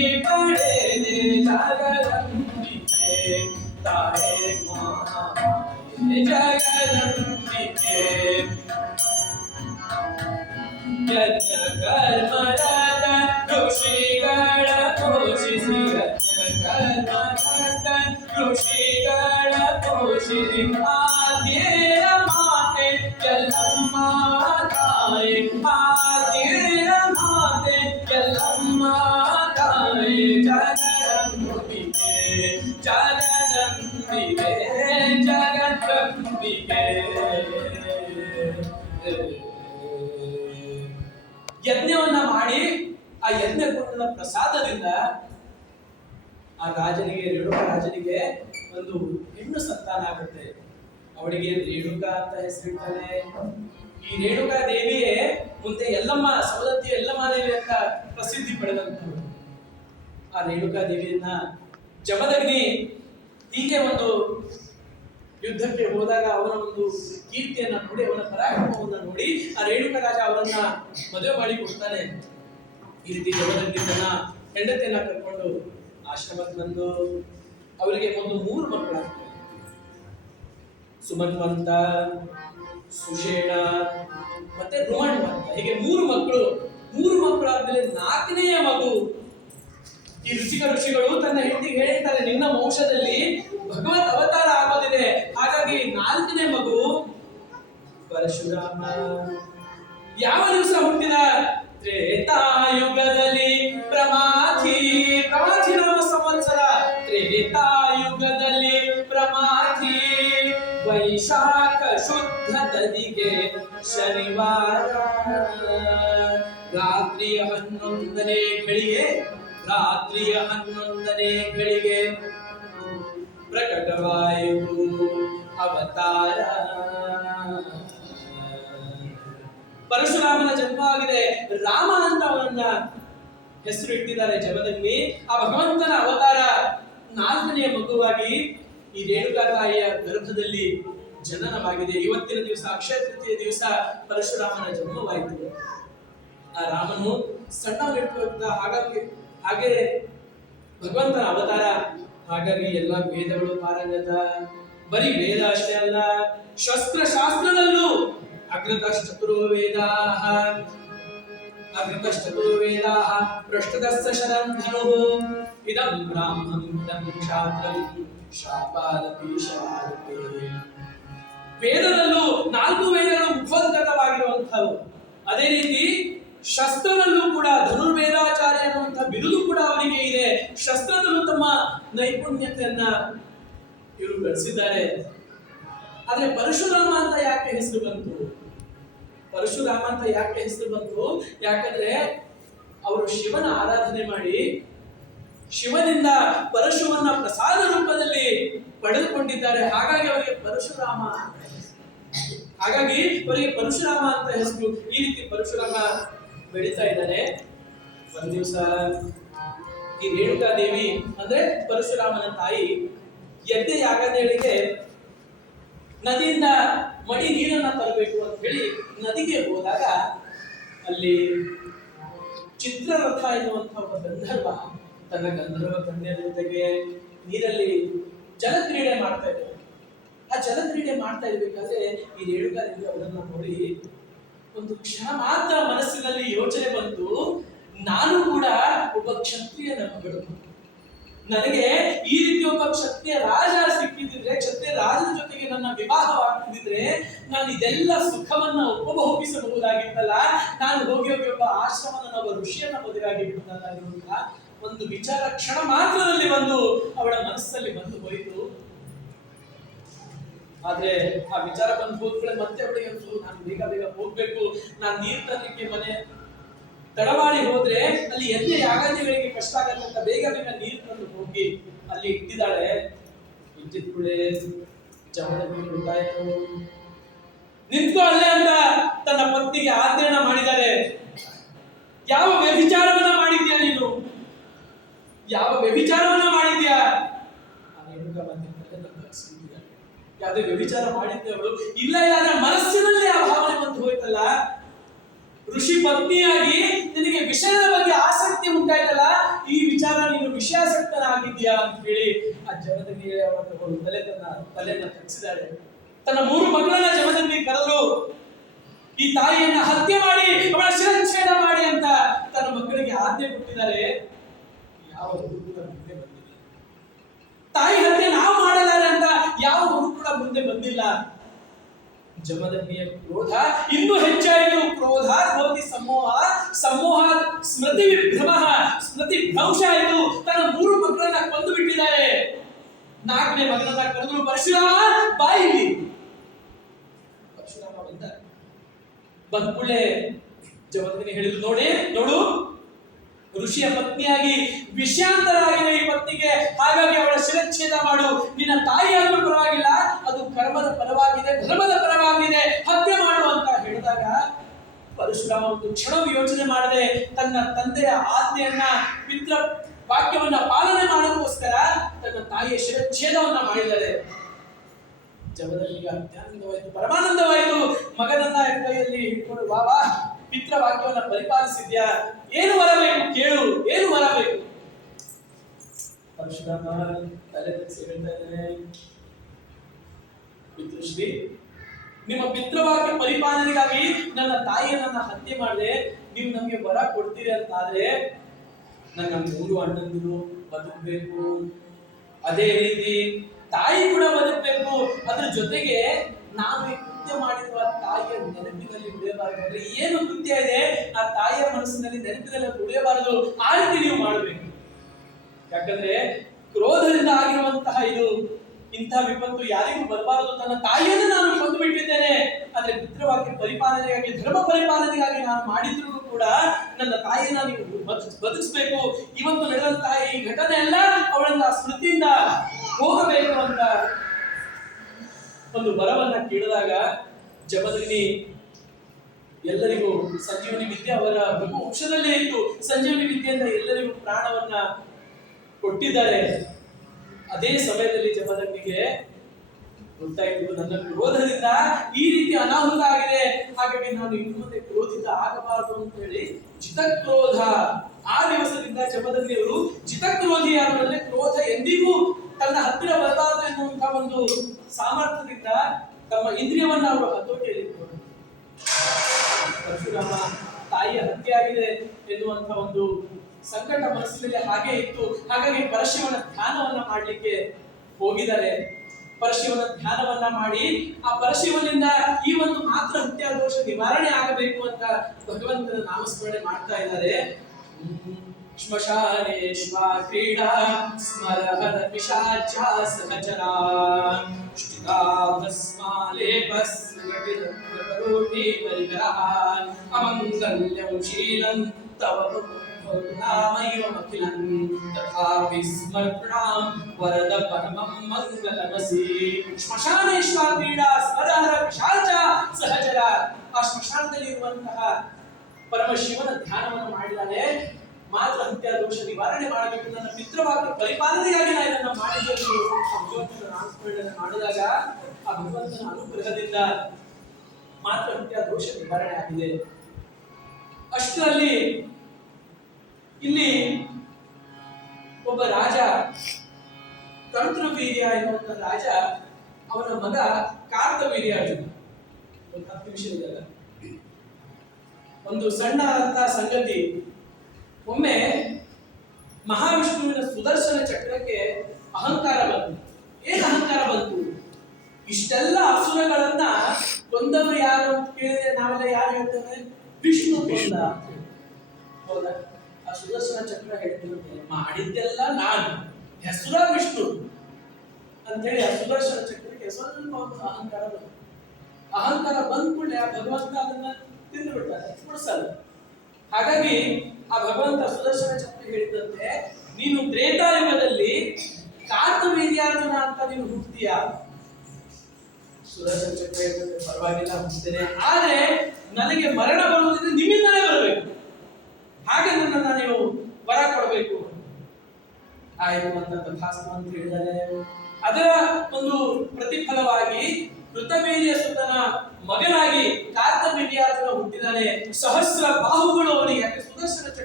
ಪಡೆದೆ ಜಗದಂಬಿಕೆ ತಾಯೇ ಮಹಾಮಾಯೆ ಜಗದಂಬಿಕೆ ಯಜ್ಞ ಕರ್ಮರತ ಋಷಿಗಳ ಪೋಷಿಸಿ ಯಜ್ಞ ಕರ್ಮರತ ಋಷಿಗಳ ಪೋಷಿಸಿ ಆದ್ಯರ ಮಾತೆ ಎಲ್ಲಮ್ಮ ತಾಯಿ ಆದ್ಯರ ಮಾತೆ ಎಲ್ಲಮ್ಮ ತಾಯಿ ಜಗದಂಬಿಕೆ ಜಗದಂಬಿಕೆ ಜಗದಂಬಿಕೆ. ಯಜ್ಞವನ್ನ ಮಾಡಿ ಆ ಯಜ್ಞಕೊಂಡ ಪ್ರಸಾದದಿಂದ ಆ ರಾಜನಿಗೆ ರೇಣುಕ ರಾಜನಿಗೆ ಒಂದು ಹೆಣ್ಣು ಸಂತಾನ ಆಗುತ್ತೆ. ಅವಳಿಗೆ ರೇಣುಕ ಅಂತ ಹೆಸರಿಡ್ತಾನೆ. ಈ ರೇಣುಕಾ ದೇವಿಯೇ ಮುಂದೆ ಎಲ್ಲಮ್ಮ ಸವದತ್ತಿ ಎಲ್ಲಮ್ಮ ದೇವಿ ಅಂತ ಪ್ರಸಿದ್ಧಿ ಪಡೆದಂತರು. ಆ ರೇಣುಕಾ ದೇವಿಯನ್ನ ಜಮದಗ್ನಿ ಹೀಗೆ ಒಂದು ಯುದ್ಧಕ್ಕೆ ಹೋದಾಗ ಅವನ ಒಂದು ಕೀರ್ತಿಯನ್ನ ನೋಡಿ ಅವನ ಪರಾಕ್ರಮವನ್ನ ನೋಡಿ ಆ ರೇಣುಕ ರಾಜ ಅವರನ್ನ ಮದುವೆ ಮಾಡಿ ಕೊಡ್ತಾನೆ. ಈ ರೀತಿ ಜಮದಗ್ನಿ ತನ್ನ ಹೆಂಡತಿಯನ್ನ ಕರ್ಕೊಂಡು ಆಶ್ರಮಕ್ಕೆ ಬಂದು ಅವರಿಗೆ ಒಂದು 3 ಮಕ್ಕಳಾಗ್ತವೆ. ಸುಮನ್ವಂತ, ಸುಷೇಣ ಮತ್ತೆ ರುಮಣ್ವಂತ, ಹೀಗೆ 3 ಮಕ್ಕಳು. 3 ಮಕ್ಕಳಾದ್ಮೇಲೆ 4ನೆಯ ಮಗು. ಈ ಋಷಿಗಳು ತನ್ನ ಹೆಂಡತಿಗೆ ಹೇಳ್ತಾರೆ, ನಿನ್ನ ವಂಶದಲ್ಲಿ ಭಗವತ್ ಅವತಾರ ಆಗೋದಿದೆ, ಹಾಗಾಗಿ 4ನೇ ಮಗು ಪರಶುರಾಮ. ಯಾವ ದಿವಸ ಹುಟ್ಟಿದ? ತ್ರೇತಾಯುಗದಲ್ಲಿ ಪ್ರಮಾಥಿ ನಾಮ ಸಂವತ್ಸರ. ತ್ರೇತಾಯುಗದಲ್ಲಿ ಪ್ರಮಾಥಿ ವೈಶಾಖ ಶುದ್ಧ ತದಿಗೆ ಶನಿವಾರ. ರಾತ್ರಿಯ 11ನೇ ಘಳಿಗೆ ಪ್ರಕಟವಾಯಿತು ಅವತಾರ. ಪರಶುರಾಮನ ಜನ್ಮವಾಗಿದೆ. ರಾಮ ಅಂತ ಅವರನ್ನ ಹೆಸರು ಇಟ್ಟಿದ್ದಾರೆ ಜಮದಗ್ನಿ. ಆ ಭಗವಂತನ ಅವತಾರ 4ನೆಯ ಮಗುವಾಗಿ ಈ ರೇಣುಕಾ ತಾಯಿಯ ಗರ್ಭದಲ್ಲಿ ಜನನವಾಗಿದೆ. ಇವತ್ತಿನ ದಿವಸ ಅಕ್ಷಯ ತೃತೀಯ ದಿವಸ ಪರಶುರಾಮನ ಜನ್ಮವಾಯಿತು. ಆ ರಾಮನು ಸಣ್ಣವನಿರ್ತ ಹಾಗೆ ಭಗವಂತನ ಅವತಾರ. ಹಾಗಾಗಿ ಎಲ್ಲ ವೇದಗಳು ಪಾರಂಗತ. ಬರೀ ವೇದ ಅಷ್ಟೇ ಅಲ್ಲ, ಶಸ್ತ್ರಶಾಸ್ತ್ರದಲ್ಲೂ ಅಗ್ರತಶ್ಚತುರೋ ವೇದಾಃ ಪೃಷ್ಠತಶ್ಚ ಶರಂಧನುಃ ಇದಂ ಬ್ರಾಹ್ಮಂ ಇದಂ ಕ್ಷಾತ್ರಂ ಶಾಪಾದಪಿ ಶರಾದಪಿ. ವೇದದಲ್ಲೂ 4 ವೇದಗಳು ಮುಖೋದ್ಗತವಾಗಿರುವಂಥವು. ಅದೇ ರೀತಿ ಶಸ್ತ್ರದಲ್ಲೂ ಕೂಡ ಧನುರ್ವೇದಾಚಾರ್ಯ ಎನ್ನುವಂತಹ ಬಿರುದು ಕೂಡ ಅವರಿಗೆ ಇದೆ. ಶಸ್ತ್ರದಲ್ಲೂ ತಮ್ಮ ನೈಪುಣ್ಯತೆಯನ್ನ ಇವರು ಗಳಿಸಿದ್ದಾರೆ. ಆದ್ರೆ ಪರಶುರಾಮ ಅಂತ ಯಾಕೆ ಹೆಸರು ಬಂತು? ಯಾಕಂದ್ರೆ ಅವರು ಶಿವನ ಆರಾಧನೆ ಮಾಡಿ ಶಿವನಿಂದ ಪರಶುವನ್ನ ಪ್ರಸಾದ ರೂಪದಲ್ಲಿ ಪಡೆದುಕೊಂಡಿದ್ದಾರೆ. ಹಾಗಾಗಿ ಅವರಿಗೆ ಪರಶುರಾಮ ಅಂತ ಹೆಸರು. ಈ ರೀತಿ ಪರಶುರಾಮ ಬೆಳೀತಾ ಇದ್ದಾನೆ. ಒಂದ್ ದಿವಸ ಈ ರೇಣುಕಾ ದೇವಿ ಅಂದ್ರೆ ಪರಶುರಾಮನ ತಾಯಿ ಯಜ್ಞ ಯಾಗಗಳಿಗೆ ನದಿಯಿಂದ ಮಡಿ ನೀರನ್ನ ತರಬೇಕು ಅಂತ ಹೇಳಿ ನದಿಗೆ ಹೋದಾಗ ಅಲ್ಲಿ ಚಿತ್ರರಥ ಎನ್ನುವಂತಹ ಒಬ್ಬ ಗಂಧರ್ವ ತನ್ನ ಗಂಧರ್ವ ಕನ್ಯೆಯ ಜೊತೆಗೆ ನೀರಲ್ಲಿ ಜಲಕ್ರೀಡೆ ಮಾಡ್ತಾ ಇದ್ದಾರೆ. ಆ ಜಲಕ್ರೀಡೆ ಮಾಡ್ತಾ ಇರ್ಬೇಕಾದ್ರೆ ಈ ರೇಣುಕಾ ದೇವಿ ಅವರನ್ನ ನೋಡಿ ಒಂದು ಕ್ಷಣ ಮಾತ್ರ ಮನಸ್ಸಿನಲ್ಲಿ ಯೋಚನೆ ಬಂತು, ನಾನು ಕೂಡ ಒಬ್ಬ ಕ್ಷತ್ರಿಯನ ಮಗಳು. ನನಗೆ ಈ ರೀತಿ ಒಬ್ಬ ಕ್ಷತ್ರಿಯ ರಾಜ ಸಿಕ್ಕಿದ್ರೆ, ಕ್ಷತ್ರಿಯ ರಾಜನ ಜೊತೆಗೆ ನನ್ನ ವಿವಾಹವಾಗ್ತಿದ್ರೆ ನಾನು ಇದೆಲ್ಲ ಸುಖವನ್ನ ಉಪಭೋಗಿಸಬಹುದಾಗಿತ್ತಲ್ಲ. ನಾನು ಹೋಗಿ ಒಬ್ಬ ಆಶ್ರಮನ ಒಬ್ಬ ಋಷಿಯನ್ನ ಮದುವೆಯಾಗಿ ಬಿಡುವುದಾಗಿರುವಂತ ಒಂದು ವಿಚಾರ ಕ್ಷಣ ಮಾತ್ರದಲ್ಲಿ ಬಂದು ಅವಳ ಮನಸ್ಸಲ್ಲಿ ಬಂದು ಹೋಯಿತು. ಆದ್ರೆ ಆ ವಿಚಾರ ಬಂದು ಹೋದ್ಮೇಲೆ ಮತ್ತೆ ಅವಳಿಗೆ ನಾನು ಬೇಗ ಹೋಗ್ಬೇಕು, ನಾನು ನೀರು ತರಲಿಕ್ಕೆ ಮನೆ ತಡವಾಡಿ ಹೋದ್ರೆ ಅಲ್ಲಿ ಎಲ್ಲಿ ಯಾಗಾದಿಗಳಿಗೆ ಕಷ್ಟ ಆಗತ್ತೆ ಅಂತ ಬೇಗ ನೀರು ತಂದು ಹೋಗಿ ಅಲ್ಲಿ ಇಟ್ಟಿದ್ದಾಳೆ. ಇಟ್ಟಿದ್ಕೂಳೆ ಜಮದಗ್ನಿ ಗೊತ್ತಾಯ್ತು. ನಿಂತ್ಕೋ ಅಲ್ಲೇ ಅಂತ ತನ್ನ ಪತ್ನಿಗೆ ಆಜ್ಞೆಯನ್ನ ಮಾಡಿದ್ದಾರೆ. ಯಾವ ವ್ಯಭಿಚಾರವನ್ನ ಮಾಡಿದ್ಯಾ ನೀನು? ಯಾವುದೇ ವ್ಯಭಿಚಾರ ಮಾಡಿದ್ದವಳು ಇಲ್ಲ ಅಂದ್ರೆ ಮನಸ್ಸಿನಲ್ಲಿ ಆ ಭಾವನೆ ಬಂದು ಹೋಯ್ತಲ್ಲ. ಋಷಿ ಪತ್ನಿಯಾಗಿ ನಿನಗೆ ವಿಷಯದ ಬಗ್ಗೆ ಆಸಕ್ತಿ ಉಂಟಾಯ್ತಲ್ಲ, ಈ ವಿಚಾರ ನೀನು ವಿಷಯಾಸಕ್ತನಾಗಿದ್ದೀಯಾ ಅಂತ ಹೇಳಿ ಆ ಜಮದಗ್ನಿಗೆ ಅವರ ತಲೆಯನ್ನ ತಗ್ಸಿದಾಳೆ. ತನ್ನ 3 ಮಕ್ಕಳನ್ನ ಜಮದಗ್ನಿ ಕರೆದ್ರು, ಈ ತಾಯಿಯನ್ನ ಹತ್ಯೆ ಮಾಡಿ ಅವಳ ಶಿರಚ್ಛೇದ ಮಾಡಿ ಅಂತ ತನ್ನ ಮಕ್ಕಳಿಗೆ ಆಜ್ಞೆ ಕೊಟ್ಟಿದ್ದಾರೆ. ಯಾವ ಗುರು ಕೂಡ ಮುಂದೆ ಬಂದಿಲ್ಲ. ತಾಯಿ ಹತ್ಯೆ ನಾವು ಮಾಡಲಾರೆ ಅಂತ ಯಾವ ಗುರು ಕೂಡ ಮುಂದೆ ಬಂದಿಲ್ಲ. ಜಮದಗ್ನಿಯ ಕ್ರೋಧ ಇನ್ನೂ ಹೆಚ್ಚಾಯಿತು. ಕ್ರೋಧ ಭವತಿ ಸಮೋಹ, ಸಮೋಹ ಸ್ಮೃತಿ ವಿಭ್ರಮ, ಸ್ಮೃತಿ ಭ್ರಂಶ ಆಯಿತು. ತನ್ನ 3 ಮಕ್ಕಳನ್ನ ಕೊಂದು ಬಿಟ್ಟಿದ್ದಾರೆ. 4ನೇ ಮಗನನ್ನ ಕರೆದ್ರು, ಪರಶುರಾಮ ಬಾಯಿಲಿ. ಪರಶುರಾಮ ಬಂದ್ಕೂಳೆ ಜಮದಗ್ನಿ ಹೇಳಿದ್ರು, ನೋಡು ಋಷಿಯ ಪತ್ನಿಯಾಗಿ ವಿಷಯಾಂತರ ಆಗಿದೆ ಈ ಪತ್ನಿಗೆ, ಹಾಗಾಗಿ ಅವಳ ಶಿರಚ್ಛೇದ ಮಾಡು. ನಿನ್ನ ತಾಯಿಯಾದ್ರೂ ಪರವಾಗಿಲ್ಲ, ಅದು ಕರ್ಮದ ಪರವಾಗಿದೆ, ಧರ್ಮದ ಪರವಾಗಿದೆ, ಹತ್ಯೆ ಮಾಡು ಅಂತ ಹೇಳಿದಾಗ ಪರಶುರಾಮ ಒಂದು ಕ್ಷಣ ಯೋಚನೆ ಮಾಡದೆ ತನ್ನ ತಂದೆಯ ಆಜ್ಞೆಯನ್ನ, ಪಿತೃ ವಾಕ್ಯವನ್ನ ಪಾಲನೆ ಮಾಡೋಕ್ಕೋಸ್ಕರ ತನ್ನ ತಾಯಿಯ ಶಿರಚ್ಛೇದವನ್ನ ಮಾಡಿದ್ದಾರೆ. ಜಮದಗ್ನಿಗೆ ಅತ್ಯಾನಂದವಾಯಿತು, ಪರಮಾನಂದವಾಯಿತು. ಮಗನನ್ನ ಕೈಯಲ್ಲಿ ಹಿಡ್ಕೊಂಡು, ಬಾಬಾ ಪಿತೃ ವಾಕ್ಯವನ್ನ ಪರಿಪಾಲಿಸಿದ್ಯಾ, ಏನು ಬರಬೇಕು ಕೇಳು, ಏನು ಬರಬೇಕು? ಪರಶುರಾಮ ತಲೆ ತಗ್ಸಿ ಹೇಳ್ತಾ ಇದ್ದಾನೆ, ಪಿತೃಶ್ರೀ, ನಿಮ್ಮ ಪಿತೃವಾಕ್ಯ ಪರಿಪಾಲನೆಗಾಗಿ ನನ್ನ ತಾಯಿಯನ್ನ ಹತ್ಯೆ ಮಾಡಿದೆ, ನೀವು ನಮಗೆ ವರ ಕೊಡ್ತೀರಿ ಅಂತಾದ್ರೆ ನನ್ನ 3 ಅಣ್ಣಂದಿರು ಬದುಕಬೇಕು, ಅದೇ ರೀತಿ ತಾಯಿ ಕೂಡ ಬದುಕಬೇಕು. ಅದ್ರ ಜೊತೆಗೆ ನಾವು ಈ ಕೃತ್ಯ ಮಾಡಿರುವ ತಾಯಿಯ ನೆನಪಿನಲ್ಲಿ ಉಳಿಯಬಾರದು. ಅಂದ್ರೆ ಏನು ಕೃತ್ಯ ಇದೆ ಆ ತಾಯಿಯ ಮನಸ್ಸಿನಲ್ಲಿ ನೆನಪಿನಲ್ಲಿ ಉಳಿಯಬಾರದು, ಆ ರೀತಿ ನೀವು ಮಾಡಬೇಕು. ಯಾಕಂದ್ರೆ ಕ್ರೋಧದಿಂದ ಆಗಿರುವಂತಹ ಇಂತಹ ವಿಪತ್ತು ಯಾರಿಗೂ ಬರಬಾರದು. ತನ್ನ ತಾಯಿಯನ್ನು ನಾನು ಕೊಂದು ಬಿಟ್ಟಿದ್ದೇನೆ, ಆದ್ರೆ ಪಿತೃವಾಕ್ಯ ಪರಿಪಾಲನೆಗಾಗಿ, ಧರ್ಮ ಪರಿಪಾಲನೆಗಾಗಿ ನಾನು ಮಾಡಿದ್ರು ಕೂಡ ನನ್ನ ತಾಯಿಯನ್ನ ನೀವು ಬದುಕಿಸ್ಬೇಕು. ಇವತ್ತು ನಡೆದಂತಹ ಈ ಘಟನೆ ಎಲ್ಲ ಅವಳನ್ನ ಸ್ಮೃತಿಯಿಂದ ಹೋಗಬೇಕು ಅಂತ ಒಂದು ವರವನ್ನ ಕೇಳಿದಾಗ ಜಮದಗ್ನಿ ಎಲ್ಲರಿಗೂ ಸಂಜೀವನಿ ವಿದ್ಯೆ ಅವರ ವಂಶದಲ್ಲೇ ಇತ್ತು. ಸಂಜೀವನಿ ವಿದ್ಯೆಯಿಂದ ಎಲ್ಲರಿಗೂ ಪ್ರಾಣವನ್ನ ಕೊಟ್ಟಿದ್ದಾರೆ. ಅದೇ ಸಮಯದಲ್ಲಿ ಜಮದಗ್ನಿಗೆ ಗೊತ್ತಾಯಿತು, ನನ್ನ ಕ್ರೋಧದಿಂದ ಈ ರೀತಿ ಅನಾಹುತ ಆಗಿದೆ, ಹಾಗಾಗಿ ನಾನು ಇನ್ನು ಮುಂದೆ ಕ್ರೋಧಿತ ಆಗಬಾರದು ಅಂತ ಹೇಳಿ ಜಿತಕ್ರೋಧ. ಆ ದಿವಸದಿಂದ ಜಮದಗ್ನಿಯವರು ಜಿತಕ್ರೋಧಿಯಾದರೆ ಕ್ರೋಧ ಎಂದಿಗೂ ತನ್ನ ಹತ್ತಿರ ಬರಬಾರದು ಎನ್ನುವಂತಹ ಒಂದು ಸಾಮರ್ಥ್ಯದಿಂದ ತಮ್ಮ ಇಂದ್ರಿಯವನ್ನ ಅವರು ಹತೋಟಿಯಲ್ಲಿ ಇಟ್ಟರು. ಪರಶುರಾಮ ತಾಯಿಯ ಹತ್ಯೆ ಆಗಿದೆ ಎನ್ನುವಂತ ಒಂದು ಸಂಕಟ ಮನಸ್ಸಿನಲ್ಲಿ ಹಾಗೆ ಇತ್ತು. ಹಾಗಾಗಿ ಪರಶಿವನ ಧ್ಯಾನವನ್ನ ಮಾಡಲಿಕ್ಕೆ ಹೋಗಿದ್ದಾರೆ. ಪರಶಿವನ ಧ್ಯಾನವನ್ನ ಮಾಡಿ ಆ ಪರಶಿವನಿಂದ ಈ ಒಂದು ಮಾತ್ರ ಹತ್ಯಾ ದೋಷ ನಿವಾರಣೆ ಆಗಬೇಕು ಅಂತ ಭಗವಂತನ ನಾಮಸ್ಮರಣೆ ಮಾಡ್ತಾ ಇದ್ದಾರೆ. ಶ್ಮಶಾನೆ ಶ್ವಾ ಕ್ರೀಡಾ ಸ್ಮರಹರ ಪಿಶಾಚ ಸಹಚರಾ ಶ್ಚಿತಾ ಭಸ್ಮಾಲೇಪಸ್ಸಂಘಟಿತ ಕರೋತಿ ಪರಿಗ್ರಹ ಅಮಂಗಲ್ಯಂ ಶೀಲಂ ತವ ನಾಮೈವಮಖಿಲಂ ತಥಾಪಿ ಸ್ಮರ್ಣಾಂ ವರದ ಪರಮಂ ಮಂಗಲಮಸಿ. ಶ್ಮಶಾನೇಶ್ವ ಕ್ರೀಡಾ ಸ್ಮರಹರ ಪಿಶಾಚ ಸಹಚರ. ಆ ಸ್ಮಶಾನದಲ್ಲಿ ಇರುವಂತಹ ಪರಮಶಿವನ ಧ್ಯಾನವನ್ನು ಮಾಡಿದ್ದಾನೆ. ಮಾತ್ರ ಹತ್ಯಾ ದೋಷ ನಿವಾರಣೆ ಮಾಡಬೇಕು, ನನ್ನ ಪಿತೃವಾಕ್ಯ ಪರಿಪಾಲನೆಗಾಗಿ ನಾನು ಇದನ್ನ ಮಾಡಿದ್ದೇನೆ. ಭಗವಂತನ ನಾಮಸ್ಮರಣೆ ಮಾಡಿದಾಗ ಆ ಭಗವಂತನ ಅನುಗ್ರಹದಿಂದ ಮಾತ್ರ ಹತ್ಯಾ ದೋಷ ನಿವಾರಣೆ ಆಗಿದೆ. ಅಷ್ಟರಲ್ಲಿ ಇಲ್ಲಿ ಒಬ್ಬ ರಾಜ, ತಂತ್ರವೀರ್ಯ ಎನ್ನುವಂತ ರಾಜ, ಅವನ ಮಗ ಕಾರ್ತವೀರ್ಯ ಅರ್ಜುನ. ಒಂದು 10 ನಿಮಿಷ ಇದೆಯಲ್ಲ, ಒಂದು ಸಣ್ಣ ಅಂತ ಸಂಗತಿ. ಒಮ್ಮೆ ಮಹಾವಿಷ್ಣುವಿನ ಸುದರ್ಶನ ಚಕ್ರಕ್ಕೆ ಅಹಂಕಾರ ಬಂತು. ಏನು ಅಹಂಕಾರ ಬಂತು? ಇಷ್ಟೆಲ್ಲ ಅಸುರಗಳನ್ನ ಕೊಂದವರು ಯಾರು ಅಂತ ಕೇಳಿದ್ರೆ ನಾವೆಲ್ಲ ಯಾರು ಹೇಳ್ತೇವೆ? ವಿಷ್ಣು ಕೊಂದ. ಹೌದಾ? ಆ ಸುದರ್ಶನ ಚಕ್ರ ಹೇಳ್ತಿರುತ್ತೆ, ಮಾಡಿದ್ದೆಲ್ಲ ನಾನು, ಹೆಸರ ವಿಷ್ಣು ಅಂತೇಳಿ ಆ ಸುದರ್ಶನ ಚಕ್ರಕ್ಕೆ ಸ್ವಲ್ಪ ಒಂದು ಅಹಂಕಾರ ಬಂತು. ಅಹಂಕಾರ ಬಂದ್ಕೂಡಲೇ ಆ ಭಗವಂತ ಅದನ್ನ ತಿಂದು ಬಿಡ್ತಾನೆ, ಬಿಡಿಸಲ್ಲ. ಹಾಗಾಗಿ ಆ ಭಗವಂತ ಸುದರ್ಶನ ಚಕ್ರ ಹೇಳಿದಂತೆ, ನೀನು ತ್ರೇತಾಯುಗದಲ್ಲಿ ಕಾರ್ತವೀರ್ಯಾರ್ಜುನ ಅಂತ ನೀನು ಹುಟ್ಟುತ್ತೀಯ. ಸುದರ್ಶನ ಚಕ್ರ ಹೇಳಿದಂತೆ ಪರವಾಗಿಲ್ಲ, ಹುಟ್ಟುತ್ತೇನೆ, ಆದ್ರೆ ನನಗೆ ಮರಣ ಬರುವುದರಿಂದ ನಿಮ್ಮಿಂದಲೇ ಬರಬೇಕು, ಹಾಗೆ ನನ್ನನ್ನು ನೀವು ವರ ಕೊಡಬೇಕು. ಆಯ್ತು ಅಂತ ತಥಾಸ್ತು ಅಂತ ಹೇಳಿದರೆ, ಅದರ ಒಂದು ಪ್ರತಿಫಲವಾಗಿ ಋತವೀರ್ಯ ಸುತನ ಮಗನಾಗಿ ಕಾರ್ತವೀರ್ಯಾರ್ಜುನ ಹುಟ್ಟಿದಾನೆ. ಸಹಸ್ರ ಬಾಹುಗಳು ಅವನಿಗೆ, ಯಾಕೆ ಸುದರ್ಶನ ಚಕ್ರ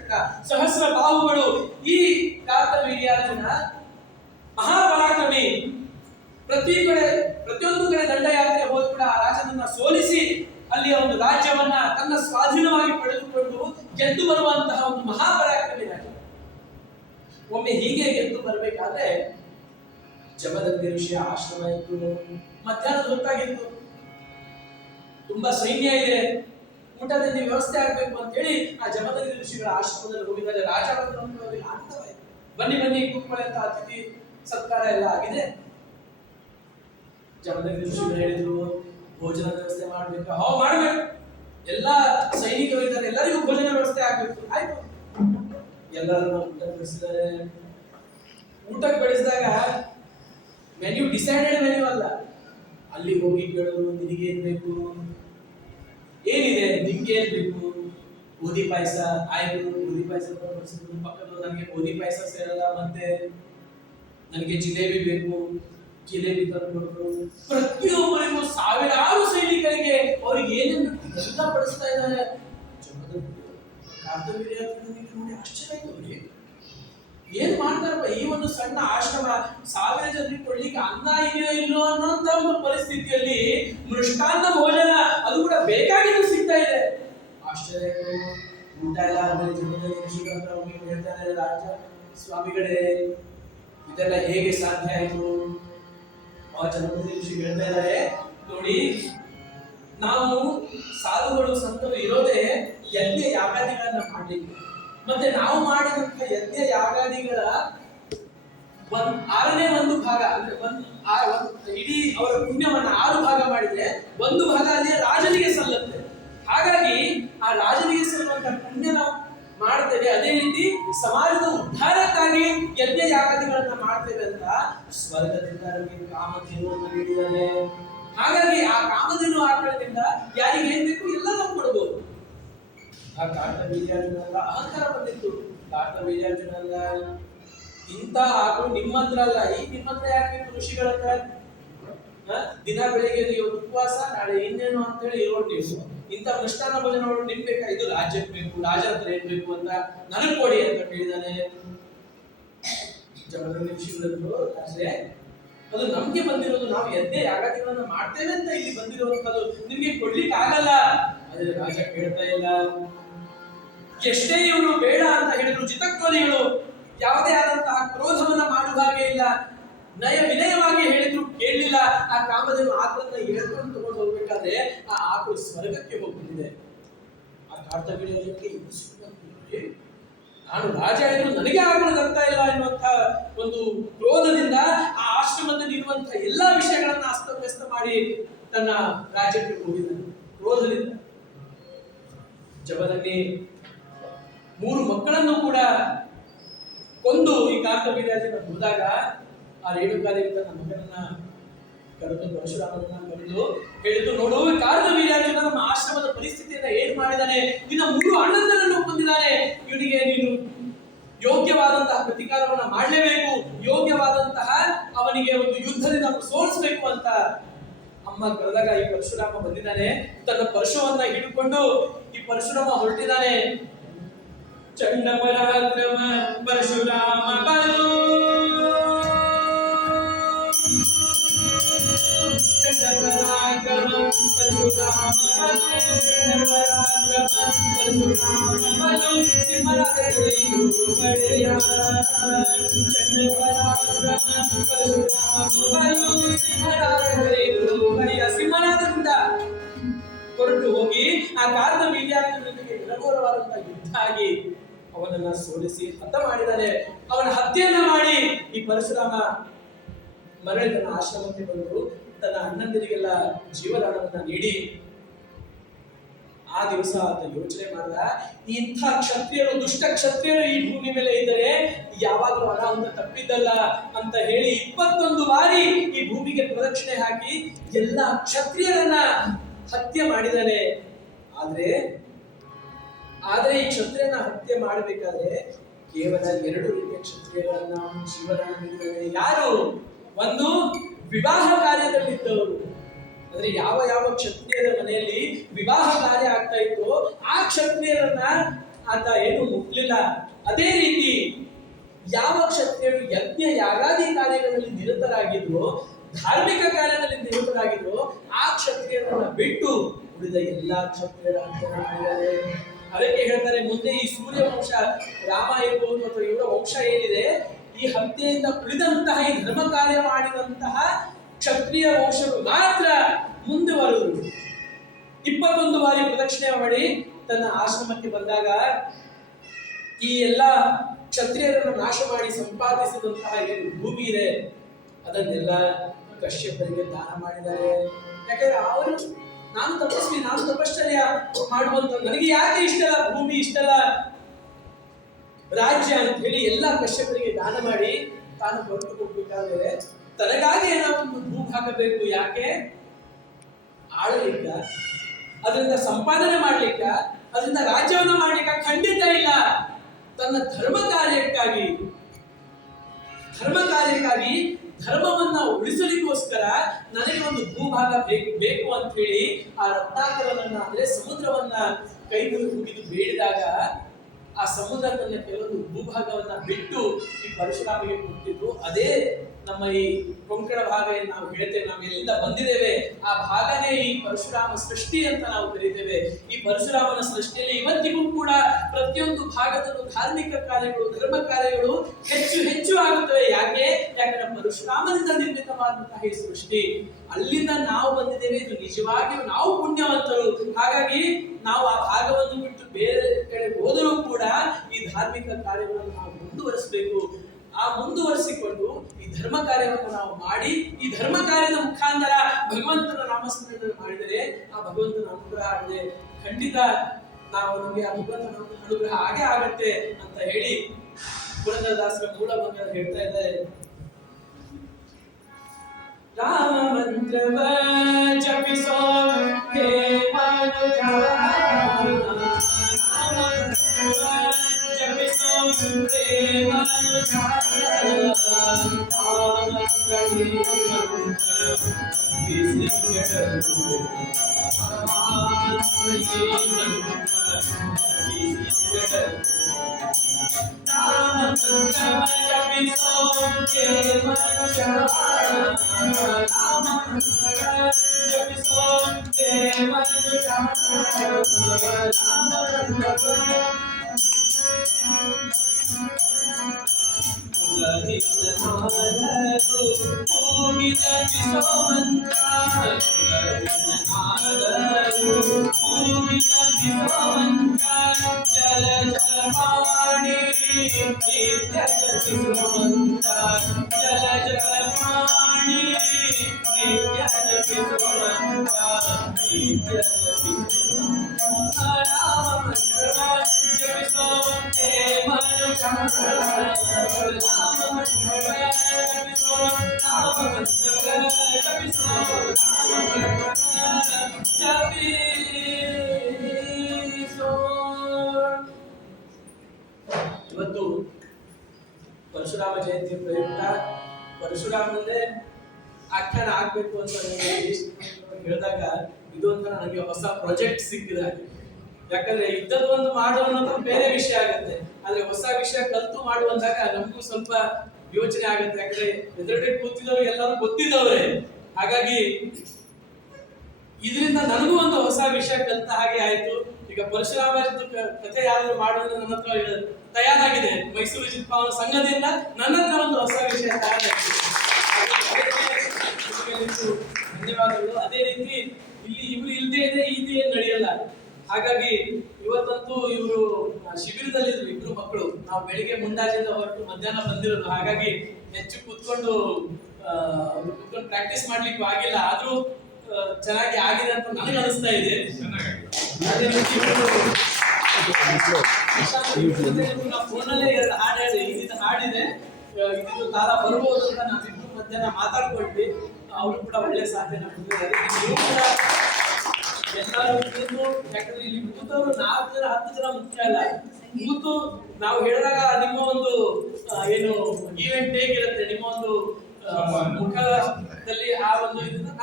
ಖಡ್ಗ, ಸಹಸ್ರ ಬಾಹುಗಳು. ಈ ಕಾರ್ತವೀರ್ಯಾರ್ಜುನ ಮಹಾಪರಾಕ್ರಮಿ. ಪ್ರತಿಯೊಂದು ಕಡೆ ದಂಡಯಾತ್ರೆ ಹೋದ ಕೂಡ ಆ ರಾಜನನ್ನ ಸೋಲಿಸಿ ಅಲ್ಲಿಯ ಒಂದು ರಾಜ್ಯವನ್ನ ತನ್ನ ಸ್ವಾಧೀನವಾಗಿ ಪಡೆದುಕೊಂಡು ಗೆದ್ದು ಬರುವಂತಹ ಒಂದು ಮಹಾಪರಾಕ್ರಮಿ ರಾಜ. ಒಮ್ಮೆ ಹೀಗೆ ಗೆದ್ದು ಬರಬೇಕಾದ್ರೆ ಜಮದಗ್ನಿ ಋಷಿಯ ಆಶ್ರಮ ಇತ್ತು. ಮಧ್ಯಾಹ್ನದ ಹೊತ್ತಾಗಿತ್ತು, ತುಂಬಾ ಸೈನ್ಯ ಇದೆ, ಊಟದಲ್ಲಿ ವ್ಯವಸ್ಥೆ ಆಗ್ಬೇಕು ಅಂತ ಹೇಳಿ ಆ ಜಮದಗ್ನಿ ಋಷಿಗಳ ಆಶ್ರಮದಲ್ಲಿ ಹೋಗಿದ್ದಾರೆ. ರಾಜ ಆಗ್ತವಾಯ್ತು, ಬನ್ನಿ ಬನ್ನಿ ಕೂತ್ಕೊಳ್ಳಿ ಅಂತ ಅತಿಥಿ ಸತ್ಕಾರ ಎಲ್ಲ ಆಗಿದೆ. ಜಮದಗ್ನಿ ಋಷಿಗಳು ಹೇಳಿದ್ರು ಭೋಜನ ವ್ಯವಸ್ಥೆ ಮಾಡ್ಬೇಕು. ಮಾಡ್ಬೇಕು, ಎಲ್ಲಾ ಸೈನಿಕರು ಇದ್ದಾರೆ, ಎಲ್ಲರಿಗೂ ಭೋಜನ ವ್ಯವಸ್ಥೆ ಆಗ್ಬೇಕು. ಆಯ್ತು, ಎಲ್ಲರನ್ನ ಊಟಕ್ಕೆ ಬಡಿಸಿದ್ದಾರೆ. ಊಟಕ್ಕೆ ಬಡಿಸಿದಾಗ ಮೆನ್ಯೂ ಡಿಸೈಡೆಡ್ ಮೆನ್ಯೂ ಅಲ್ಲ. ಅಲ್ಲಿ ಹೋಗಿ ಕೇಳೋದು ನಿನಗೆ ಏನ್ ಬೇಕು, ಏನಿದೆ ನಿಮ್ಗೆ ಏನ್ ಬೇಕು, ಗೋಧಿ ಪಾಯಸ. ಆಯ್ತು, ಗೋಧಿ ಪಾಯಸ ಪಕ್ಕದ ನನಗೆ ಗೋಧಿ ಪಾಯಸ ಸೇರಲ್ಲ, ಮತ್ತೆ ನನಗೆ ಜಿಲೇಬಿ ಬೇಕು, ಜಿಲೇಬಿ ತಂದ್ಕೊಟ್ರು. ಪ್ರತಿಯೊಬ್ಬರಿಗೂ ಸಾವಿರಾರು ಸೈನಿಕರಿಗೆ ಅವ್ರಿಗೆ ಏನೇನು ಎಲ್ಲ ಪಡಿಸ್ತಾ ಇದ್ದಾರೆ. ಕಾರ್ತವೀರ್ಯಾರ್ಜುನನಿಗೆ ನೋಡಿ ಆಶ್ಚರ್ಯ ಆಯ್ತು. ಅವ್ರಿಗೆ ಏನ್ ಮಾಡ್ತಾರಪ್ಪ, ಈ ಒಂದು ಸಣ್ಣ ಆಶ್ರಮ, ಸಾವಿರ ಜನರಿಗೆ ಕೊಡ್ಲಿಕ್ಕೆ ಅನ್ನ ಇದೆಯೋ ಇಲ್ಲೋ ಅನ್ನೋಂತ ಒಂದು ಪರಿಸ್ಥಿತಿಯಲ್ಲಿ ಮೃಷ್ಟಾನ್ನ ಭೋಜನ ಅದು ಕೂಡ ಬೇಕಾಗಿದ್ದು ಸಿಗ್ತಾ ಇದೆ. ಆಶ್ಚರ್ಯ. ಊಟ ಎಲ್ಲ ಆದ್ಮೇಲೆ ಜಮದಗ್ನಿ ಋಷಿಗಳ ಹತ್ರ ಹೋಗಿ ಹೇಳ್ತಾರೆ, ರಾಜ ಸ್ವಾಮಿಗಳೇ ಇದೆಲ್ಲ ಹೇಗೆ ಸಾಧ್ಯ ಆಯ್ತು? ಆ ಜಮದಗ್ನಿ ಋಷಿ ಹೇಳ್ತಾ ಇದ್ದಾರೆ, ನೋಡಿ ನಾವು ಸಾಧುಗಳು ಸಂತರು ಇರೋದೇ ಯಜ್ಞ ಯಾಗಾದಿಗಳನ್ನ ಮಾಡ್ಲಿಕ್ಕೆ. ಮತ್ತೆ ನಾವು ಮಾಡಿದಂತ ಯಜ್ಞ ಯಾಗಾದಿಗಳ ಆರನೇ ಒಂದು ಭಾಗ ಅಂದ್ರೆ ಇಡೀ ಅವರ ಪುಣ್ಯವನ್ನ 6 ಭಾಗ ಮಾಡಿದ್ರೆ 1 ಭಾಗ ಅಲ್ಲಿ ರಾಜನಿಗೆ ಸಲ್ಲುತ್ತೆ. ಹಾಗಾಗಿ ಆ ರಾಜನಿಗೆ ಸಲ್ಲುವಂತ ಪುಣ್ಯ ನಾವು ಮಾಡ್ತೇವೆ. ಅದೇ ರೀತಿ ಸಮಾಜದ ಉದ್ಧಾರಕ್ಕಾಗಿ ಯಜ್ಞ ಯಾಗಾದಿಗಳನ್ನ ಮಾಡ್ತೇವೆ ಅಂತ ಸ್ವರ್ಗದಿಂದ ನಮಗೆ ಕಾಮಧೇನುವನ್ನು ನೀಡಿದ್ದಾರೆ. ಹಾಗಾಗಿ ಆ ಕಾಮಧೇನು ಆಕಳದಿಂದ ಯಾರಿಗೆ ಏನ್ ಬೇಕು ಎಲ್ಲ ನಾವು ಕೊಡಬಹುದು. ಆ ಕಾರ್ತವೀರ್ಯಾರ್ಜುನಲ್ಲ ಅಹಂಕಾರ ಬಂದಿತ್ತು. ಕಾರ್ತವೀರ್ಯಾರ್ಜುನಲ್ಲ, ಇಂಥ ಆಕಳು ನಿಮ್ಮ ಹತ್ರ ಅಲ್ಲ, ಈ ನಿಮ್ಮ ಹತ್ರ ಯಾಕೆ ಋಷಿಗಳ ಹತ್ರ? ದಿನ ಬೆಳಿಗ್ಗೆ ನೀವು ಉಪವಾಸ, ನಾಳೆ ಇನ್ನೇನು ಅಂತ ಹೇಳಿ ಇರೋದು ನೀವು. ಇಂಥ ಮೃಷ್ಟಾನ್ನ ಭೋಜನಗಳು ನಿಮ್ ಬೇಕಾ? ಇದು ರಾಜ್ಯಕ್ಕೆ ಬೇಕು, ರಾಜ ಹತ್ರ ಏನ್ ಬೇಕು ಅಂತ ನನಗ್ ಕೊಡಿ ಅಂತ ಹೇಳಿದಾನೆ. ಜಮದಗ್ನಿ ಋಷಿಗಳು ಆದ್ರೆ ಅದು ನಮ್ಗೆ ಬಂದಿರೋದು, ನಾವು ಯಜ್ಞ ಯಾಗಾದಿಗಳನ್ನ ಮಾಡ್ತೇವೆ ಅಂತ ಇಲ್ಲಿ ಬಂದಿರುವಂತದ್ದು, ನಿಮ್ಗೆ ಕೊಡ್ಲಿಕ್ಕೆ ಆಗಲ್ಲ. ಆದ್ರೆ ರಾಜ ಕೇಳ್ತಾ ಇಲ್ಲ. ಎಷ್ಟೇ ಇವರು ಬೇಡ ಅಂತ ಹೇಳಿದ್ರು, ಚಿತ್ತಕ್ರೋಧಿಗಳು ಯಾವುದೇ ಆದಂತಹ ಕ್ರೋಧವನ್ನ ಮಾಡುವ ಹಾಗೆ ಇಲ್ಲ, ನಯ ವಿನಯವಾಗಿ ಹೇಳಿದ್ರು ಕೇಳಲಿಲ್ಲ. ಆ ಕಾಮಧೇನು ಆಕಳನ್ನ ಹೇಳ್ಕೊಂಡು ತಗೊಂಡು ಹೋಗ್ಬೇಕಾದ್ರೆ ಆ ಆಕಳು ಸ್ವರ್ಗಕ್ಕೆ ಹೋಗ್ಬಿಟ್ಟಿದೆ. ಆ ಕಾರ್ತವೀರ್ಯಾರ್ಜುನನಿಗೆ ನಾನು ರಾಜ ಆಯ್ತು, ನನಗೆ ಆಕಳು ಬರ್ತಾ ಇಲ್ಲ ಎನ್ನುವಂತ ಒಂದು ಕ್ರೋಧದಿಂದ ಆ ಆಶ್ರಮದಲ್ಲಿ ಇರುವಂತಹ ಎಲ್ಲಾ ವಿಷಯಗಳನ್ನ ಅಸ್ತವ್ಯಸ್ತ ಮಾಡಿ ತನ್ನ ರಾಜ್ಯಕ್ಕೆ ಹೋಗಿದ್ದಾನೆ ಕ್ರೋಧದಿಂದ. ಜಮದಗ್ನಿ 3 ಮಕ್ಕಳನ್ನು ಕೂಡ ಕೊಂದು ಈ ಕಾರ್ತವೀರ್ಯಾರ್ಜುನ ಹೋದಾಗ ಆ ರೇಣುಕಾದೇವಿ ತನ್ನ ಮಗನನ್ನ ಕರೆದು ಪರಶುರಾಮನನ್ನ ಕರೆದು ಹೇಳಿದ್ದು, ನೋಡು ಕಾರ್ತವೀರ್ಯಾರ್ಜುನ ನಮ್ಮ ಆಶ್ರಮದ ಪರಿಸ್ಥಿತಿಯನ್ನ ಏನ್ ಮಾಡಿದಾನೆ, ನಿನ್ನ 3 ಅಣ್ಣಂದರನ್ನು ಕೊಂದಿದ್ದಾನೆ, ಇವನಿಗೆ ನೀನು ಯೋಗ್ಯವಾದಂತಹ ಪ್ರತಿಕಾರವನ್ನ ಮಾಡಲೇಬೇಕು, ಯೋಗ್ಯವಾದಂತಹ ಅವನಿಗೆ ಒಂದು ಯುದ್ಧದಿಂದ ಸೋಲಿಸಬೇಕು ಅಂತ ಅಮ್ಮ ಕರೆದಾಗ ಈ ಪರಶುರಾಮ ಬಂದಿದ್ದಾನೆ. ತನ್ನ ಪರಶುವನ್ನ ಹಿಡಿದುಕೊಂಡು ಈ ಪರಶುರಾಮ ಹೊರಟಿದ್ದಾನೆ. ಚಂಡ ಪರಾಕ್ರಮ ಪರಶುರಾಮ ಬಲು, ಚಂಡ ಪರಾಕ್ರಮ ಪರಶುರಾಮ ಬಲು, ಚಂಡ ಪರಾಕ್ರಮ ಪರಶುರಾಮ ಬಲು, ಸಿಂಹರಾಜ ಕಡೆಯ ಚಂಡ ಪರಾಕ್ರಮ ಪರಶುರಾಮ ಬಲು, ಸಿಂಹರಾಜ ಕಡೆಯ ಸಿಂಹನಾದದಿಂದ ಹೊರಟು ಹೋಗಿ ಆ ಕಾರ್ತವೀರ್ಯಾರ್ಜುನನಿಗೆ ವಿರಘೋರವಾದಂತಹ ಯುದ್ಧ ಆಗಿ ಅವನನ್ನ ಸೋಲಿಸಿ ಹತ ಮಾಡಿದ್ದಾನೆ. ಅವನ ಹತ್ಯೆಯನ್ನ ಮಾಡಿ ಈ ಪರಶುರಾಮ ಮರಳಿ ತನ್ನ ಆಶ್ರಮಕ್ಕೆ ಬಂದು ತನ್ನ ಅಣ್ಣಂದಿರಿಗೆಲ್ಲ ಜೀವದಾನವನ್ನ ನೀಡಿ ಆ ದಿವಸ ಆತ ಯೋಚನೆ ಮಾಡಿದ, ಇಂಥ ಕ್ಷತ್ರಿಯರು, ದುಷ್ಟ ಕ್ಷತ್ರಿಯರು ಈ ಭೂಮಿ ಮೇಲೆ ಇದ್ದರೆ ಯಾವಾಗಲೂ ಅನಾಹುತ ತಪ್ಪಿದ್ದಲ್ಲ ಅಂತ ಹೇಳಿ 21 ಬಾರಿ ಈ ಭೂಮಿಗೆ ಪ್ರದಕ್ಷಿಣೆ ಹಾಕಿ ಎಲ್ಲ ಕ್ಷತ್ರಿಯರನ್ನ ಹತ್ಯೆ ಮಾಡಿದ್ದಾನೆ. ಆದ್ರೆ ಈ ಕ್ಷತ್ರಿಯನ ಹತ್ಯೆ ಮಾಡಬೇಕಾದ್ರೆ ಕೇವಲ 2 ರೀತಿಯ ಕ್ಷತ್ರಿಯಗಳನ್ನ ಜೀವದಾನ ನೀಡಿದ್ದಾನೆ. ಯಾರು? ಒಂದು ವಿವಾಹ ಕಾರ್ಯದಲ್ಲಿದ್ದವರು, ಅಂದ್ರೆ ಯಾವ ಕ್ಷತ್ರಿಯರ ಮನೆಯಲ್ಲಿ ವಿವಾಹ ಕಾರ್ಯ ಆಗ್ತಾ ಇತ್ತು ಆ ಕ್ಷತ್ರಿಯರನ್ನ ಆತ ಏನು ಮುಟ್ಲಿಲ್ಲ. ಅದೇ ರೀತಿ ಯಾವ ಕ್ಷತ್ರಿಯರು ಯಜ್ಞ ಯಾಗಾದಿ ಕಾರ್ಯಗಳಲ್ಲಿ ನಿರತರಾಗಿದ್ರು, ಧಾರ್ಮಿಕ ಕಾರ್ಯದಲ್ಲಿ ನಿರತರಾಗಿದ್ರು, ಆ ಕ್ಷತ್ರಿಯರನ್ನ ಬಿಟ್ಟು ಉಳಿದ ಎಲ್ಲಾ ಕ್ಷತ್ರಿಯರ ಹತ್ಯೆ ಮಾಡಿದ್ದಾರೆ. ಅದಕ್ಕೆ ಹೇಳ್ತಾರೆ ಮುಂದೆ ಈ ಸೂರ್ಯ ವಂಶ ರಾಮ ಇರಬಹುದು ಅಥವಾ ಇವರ ವಂಶ ಏನಿದೆ, ಈ ಹತ್ಯೆಯಿಂದ ಉಳಿದಂತಹ ಈ ಧರ್ಮ ಕಾರ್ಯ ಮಾಡಿದಂತಹ ಕ್ಷತ್ರಿಯ ವಂಶರು ಮಾತ್ರ ಮುಂದೆ ಬರುವುದು. 21 ಬಾರಿ ಪ್ರದಕ್ಷಿಣೆ ಮಾಡಿ ತನ್ನ ಆಶ್ರಮಕ್ಕೆ ಬಂದಾಗ ಈ ಎಲ್ಲ ಕ್ಷತ್ರಿಯರನ್ನು ನಾಶ ಮಾಡಿ ಸಂಪಾದಿಸಿದಂತಹ ಏನು ಭೂಮಿ ಇದೆ ಅದನ್ನೆಲ್ಲ ಕಶ್ಯಪರಿಗೆ ದಾನ ಮಾಡಿದ್ದಾರೆ. ಯಾಕಂದ್ರೆ ಅವರು ನಾನು ತಪಸ್ವಿ, ನಾನು ತಪಶ್ಚರ್ಯ ಮಾಡುವಂತ, ನನಗೆ ಯಾಕೆ ಇಷ್ಟೆಲ್ಲ ಭೂಮಿ, ಇಷ್ಟೆಲ್ಲ ರಾಜ್ಯ ಅಂತ ಹೇಳಿ ಎಲ್ಲ ಕಶ್ಯಪರಿಗೆ ದಾನ ಮಾಡಿ ತಾನು ಹೊರಟು ಹೋಗ್ಬೇಕಾದ್ರೆ ತನಗಾಗಿ ಏನಾದ್ರು ಒಂದು ಭೂಭಾಗ ಬೇಕು. ಯಾಕೆ? ಆಳಲಿಕ್ಕ, ಅದರಿಂದ ಸಂಪಾದನೆ ಮಾಡ್ಲಿಕ್ಕ, ಅದರಿಂದ ರಾಜ್ಯವನ್ನ ಮಾಡ್ಲಿಕ್ಕ ಖಂಡಿತ ಇಲ್ಲ. ತನ್ನ ಧರ್ಮ ಕಾರ್ಯಕ್ಕಾಗಿ ಧರ್ಮವನ್ನ ಉಳಿಸಲಿಕ್ಕೋಸ್ಕರ ನನಗೆ ಒಂದು ಭೂಭಾಗ ಬೇಕು ಅಂತ ಹೇಳಿ ಆ ರತ್ನಾಕರನನ್ನ ಅಂದ್ರೆ ಸಮುದ್ರವನ್ನ ಕೈ ಮುಗಿದು ಬೇಡಿದಾಗ ಆ ಸಮುದ್ರ ತನ್ನ ಕೆಲವೊಂದು ಭೂಭಾಗವನ್ನ ಬಿಟ್ಟು ಈ ಪರಶುರಾಮಿಗೆ ಕೊಟ್ಟಿದ್ದು. ಅದೇ ನಮ್ಮ ಈ ಕೊಂಕಣ ಭಾಗ ಏನು ನಾವು ಹೇಳ್ತೇವೆ, ನಾವು ಎಲ್ಲಿಂದ ಬಂದಿದ್ದೇವೆ ಆ ಭಾಗನೇ ಈ ಪರಶುರಾಮ ಸೃಷ್ಟಿ ಅಂತ ನಾವು ಕರೀತೇವೆ. ಈ ಪರಶುರಾಮನ ಸೃಷ್ಟಿಯಲ್ಲಿ ಇವತ್ತಿಗೂ ಕೂಡ ಪ್ರತಿಯೊಂದು ಭಾಗದಲ್ಲೂ ಧಾರ್ಮಿಕ ಕಾರ್ಯಗಳು, ಧರ್ಮ ಕಾರ್ಯಗಳು ಹೆಚ್ಚು ಹೆಚ್ಚು ಆಗುತ್ತವೆ. ಯಾಕಂದ್ರೆ ಪರಶುರಾಮನಿಂದ ನಿರ್ಮಿತವಾದಂತಹ ಈ ಸೃಷ್ಟಿ, ಅಲ್ಲಿಂದ ನಾವು ಬಂದಿದ್ದೇವೆ. ಇದು ನಿಜವಾಗಿಯೂ ನಾವು ಪುಣ್ಯವಂತರು. ಹಾಗಾಗಿ ನಾವು ಆ ಭಾಗವನ್ನು ಬಿಟ್ಟು ಬೇರೆ ಕಡೆ ಹೋದರೂ ಕೂಡ ಈ ಧಾರ್ಮಿಕ ಕಾರ್ಯಗಳನ್ನು ನಾವು ಮುಂದುವರಿಸಬೇಕು. ಆ ಮುಂದುವರಿಸಿಕೊಂಡು ಈ ಧರ್ಮ ಕಾರ್ಯವನ್ನು ನಾವು ಮಾಡಿ, ಈ ಧರ್ಮ ಕಾರ್ಯದ ಮುಖಾಂತರ ಭಗವಂತನ ನಾಮಸ್ಮರಣೆ ಮಾಡಿದರೆ ಆ ಭಗವಂತನ ಅನುಗ್ರಹ ಆಗಿದೆ. ಖಂಡಿತ ನಾವು ನಮಗೆ ಆ ಭಗವಂತನ ಅನುಗ್ರಹ ಹಾಗೆ ಆಗತ್ತೆ ಅಂತ ಹೇಳಿ ಪುರಂದರದಾಸರ ಮೂಲ ಬಂಗಾರ ಹೇಳ್ತಾ ಇದ್ದಾರೆ. ರಾಮ ಮಂತ್ರವ ಜಪಿಸೋ ಹೇ ಮನುಜ, ಇವತ್ತು ಪರಶುರಾಮ ಜಯಂತಿ ಪ್ರಯುಕ್ತ ಪರಶುರಾಮನದೇ ಆಖ್ಯಾನ ಆಗ್ಬೇಕು ಅಂತ ಹೇಳಿದಾಗ ಇದು ಒಂಥರ ನನಗೆ ಹೊಸ ಪ್ರಾಜೆಕ್ಟ್ ಸಿಕ್ಕಿದೆ. ಯಾಕಂದ್ರೆ ಇದ್ದದ್ದು ಒಂದು ಮಾಡುವ ಅನ್ನೋದು ಬೇರೆ ವಿಷಯ ಆಗುತ್ತೆ, ಆದ್ರೆ ಹೊಸ ವಿಷಯ ಕಲ್ತು ಮಾಡುವಂದಾಗ ನಮಗೂ ಸ್ವಲ್ಪ ಯೋಚನೆ ಆಗುತ್ತೆ. ಯಾಕಂದ್ರೆ ಎದುರುಗಡೆ ಕೂತಿದವರು ಎಲ್ಲರೂ ಗೊತ್ತಿದ್ದವ್ರೆ. ಹಾಗಾಗಿ ಇದರಿಂದ ನನಗೂ ಒಂದು ಹೊಸ ವಿಷಯ ಕಲಿತ ಹಾಗೆ ಆಯ್ತು. ಈಗ ಪರಶುರಾಮ ಕಥೆ ಯಾರು ಮಾಡುವುದು ನನ್ನ ಹತ್ರ ತಯಾರಾಗಿದೆ. ಮೈಸೂರು ಜಿಲ್ಪಾವನ ಸಂಘದಿಂದ ನನ್ನ ಹತ್ರ ಒಂದು ಹೊಸ ವಿಷಯ ತಯಾರಾಗಿದೆ. ಧನ್ಯವಾದಗಳು. ಅದೇ ರೀತಿ ಇಲ್ಲಿ ಇವರು ಇಲ್ಲದೆ ಇದೆ ಇದೇನು ನಡೆಯಲ್ಲ. ಹಾಗಾಗಿ ಇವತ್ತಂತೂ ಇವರು ಶಿಬಿರದಲ್ಲಿದ್ರು, ಇಬ್ರು ಮಕ್ಕಳು. ನಾವು ಬೆಳಿಗ್ಗೆ ಮುಂದಾಜಿಂದ ಹೊರಟು ಮಧ್ಯಾಹ್ನ ಬಂದಿರೋದು. ಹಾಗಾಗಿ ಹೆಚ್ಚು ಕೂತ್ಕೊಂಡು ಪ್ರಾಕ್ಟೀಸ್ ಮಾಡ್ಲಿಕ್ಕೂ ಆಗಿಲ್ಲ. ಆದ್ರೂ ಚೆನ್ನಾಗಿ ಆಗಿದೆ ಅಂತ ನನಗೆ ಅನಿಸ್ತಾ ಇದೆ. ಅದೇ ರೀತಿ ಫೋನಲ್ಲೇ ಎರಡು ಹಾಡು ಹೇಳಿದೆ, ಇದು ಹಾಡಿದೆ, ಇದು ತಾರ ಬರ್ಬೋದು ಅಂತ ನಾವಿಬ್ರು ಮಧ್ಯಾಹ್ನ ಮಾತಾಡ್ಕೊಳ್ವಿ. ಅವರು ಕೂಡ ಒಳ್ಳೆ ಸಾಧನೆ ಮಾಡಿದ್ದಾರೆ. ನೀವು ಕೂಡ ಎಲ್ಲರೂ ಕೂತು, ಯಾಕಂದ್ರೆ ಇಲ್ಲಿ ಕೂತವರು 4 ಜನ 10 ಜನ ಮುಖ್ಯ ಅಲ್ಲ. ಕೂತು ನಾವು ಹೇಳಿದಾಗ ನಿಮ್ಮ ಒಂದು ಏನು ಈವೆಂಟ್ ಹೇಗಿರುತ್ತೆ, ನಿಮ್ಮ ಒಂದು ಮುಖದಲ್ಲಿ ಆ ಒಂದು ಇದನ್ನ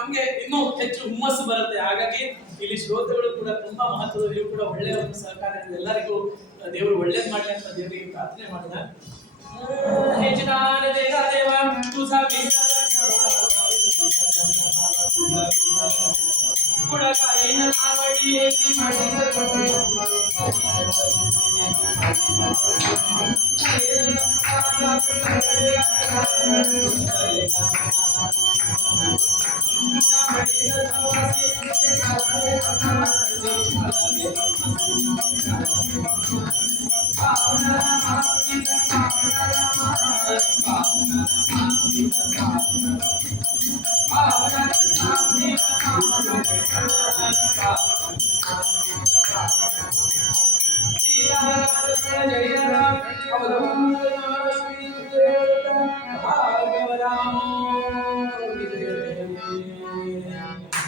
ನಮ್ಗೆ ಇನ್ನೂ ಹೆಚ್ಚು ಹುಮ್ಮಸ್ಸು ಬರುತ್ತೆ. ಹಾಗಾಗಿ ಇಲ್ಲಿ ಶ್ರೋತೃಗಳು ಕೂಡ ತುಂಬಾ ಮಹತ್ವದಲ್ಲಿಯೂ ಕೂಡ ಒಳ್ಳೆಯ ಒಂದು ಸಹಕಾರ ಇದೆ. ಎಲ್ಲರಿಗೂ ದೇವರು ಒಳ್ಳೇದ್ ಮಾಡ್ಲಿ ಅಂತ ದೇವರಿಗೆ ಪ್ರಾರ್ಥನೆ ಮಾಡಿದ. हे चिदान देगा देवा तुझा पुढं काही न आवडी येते माझी भागवराम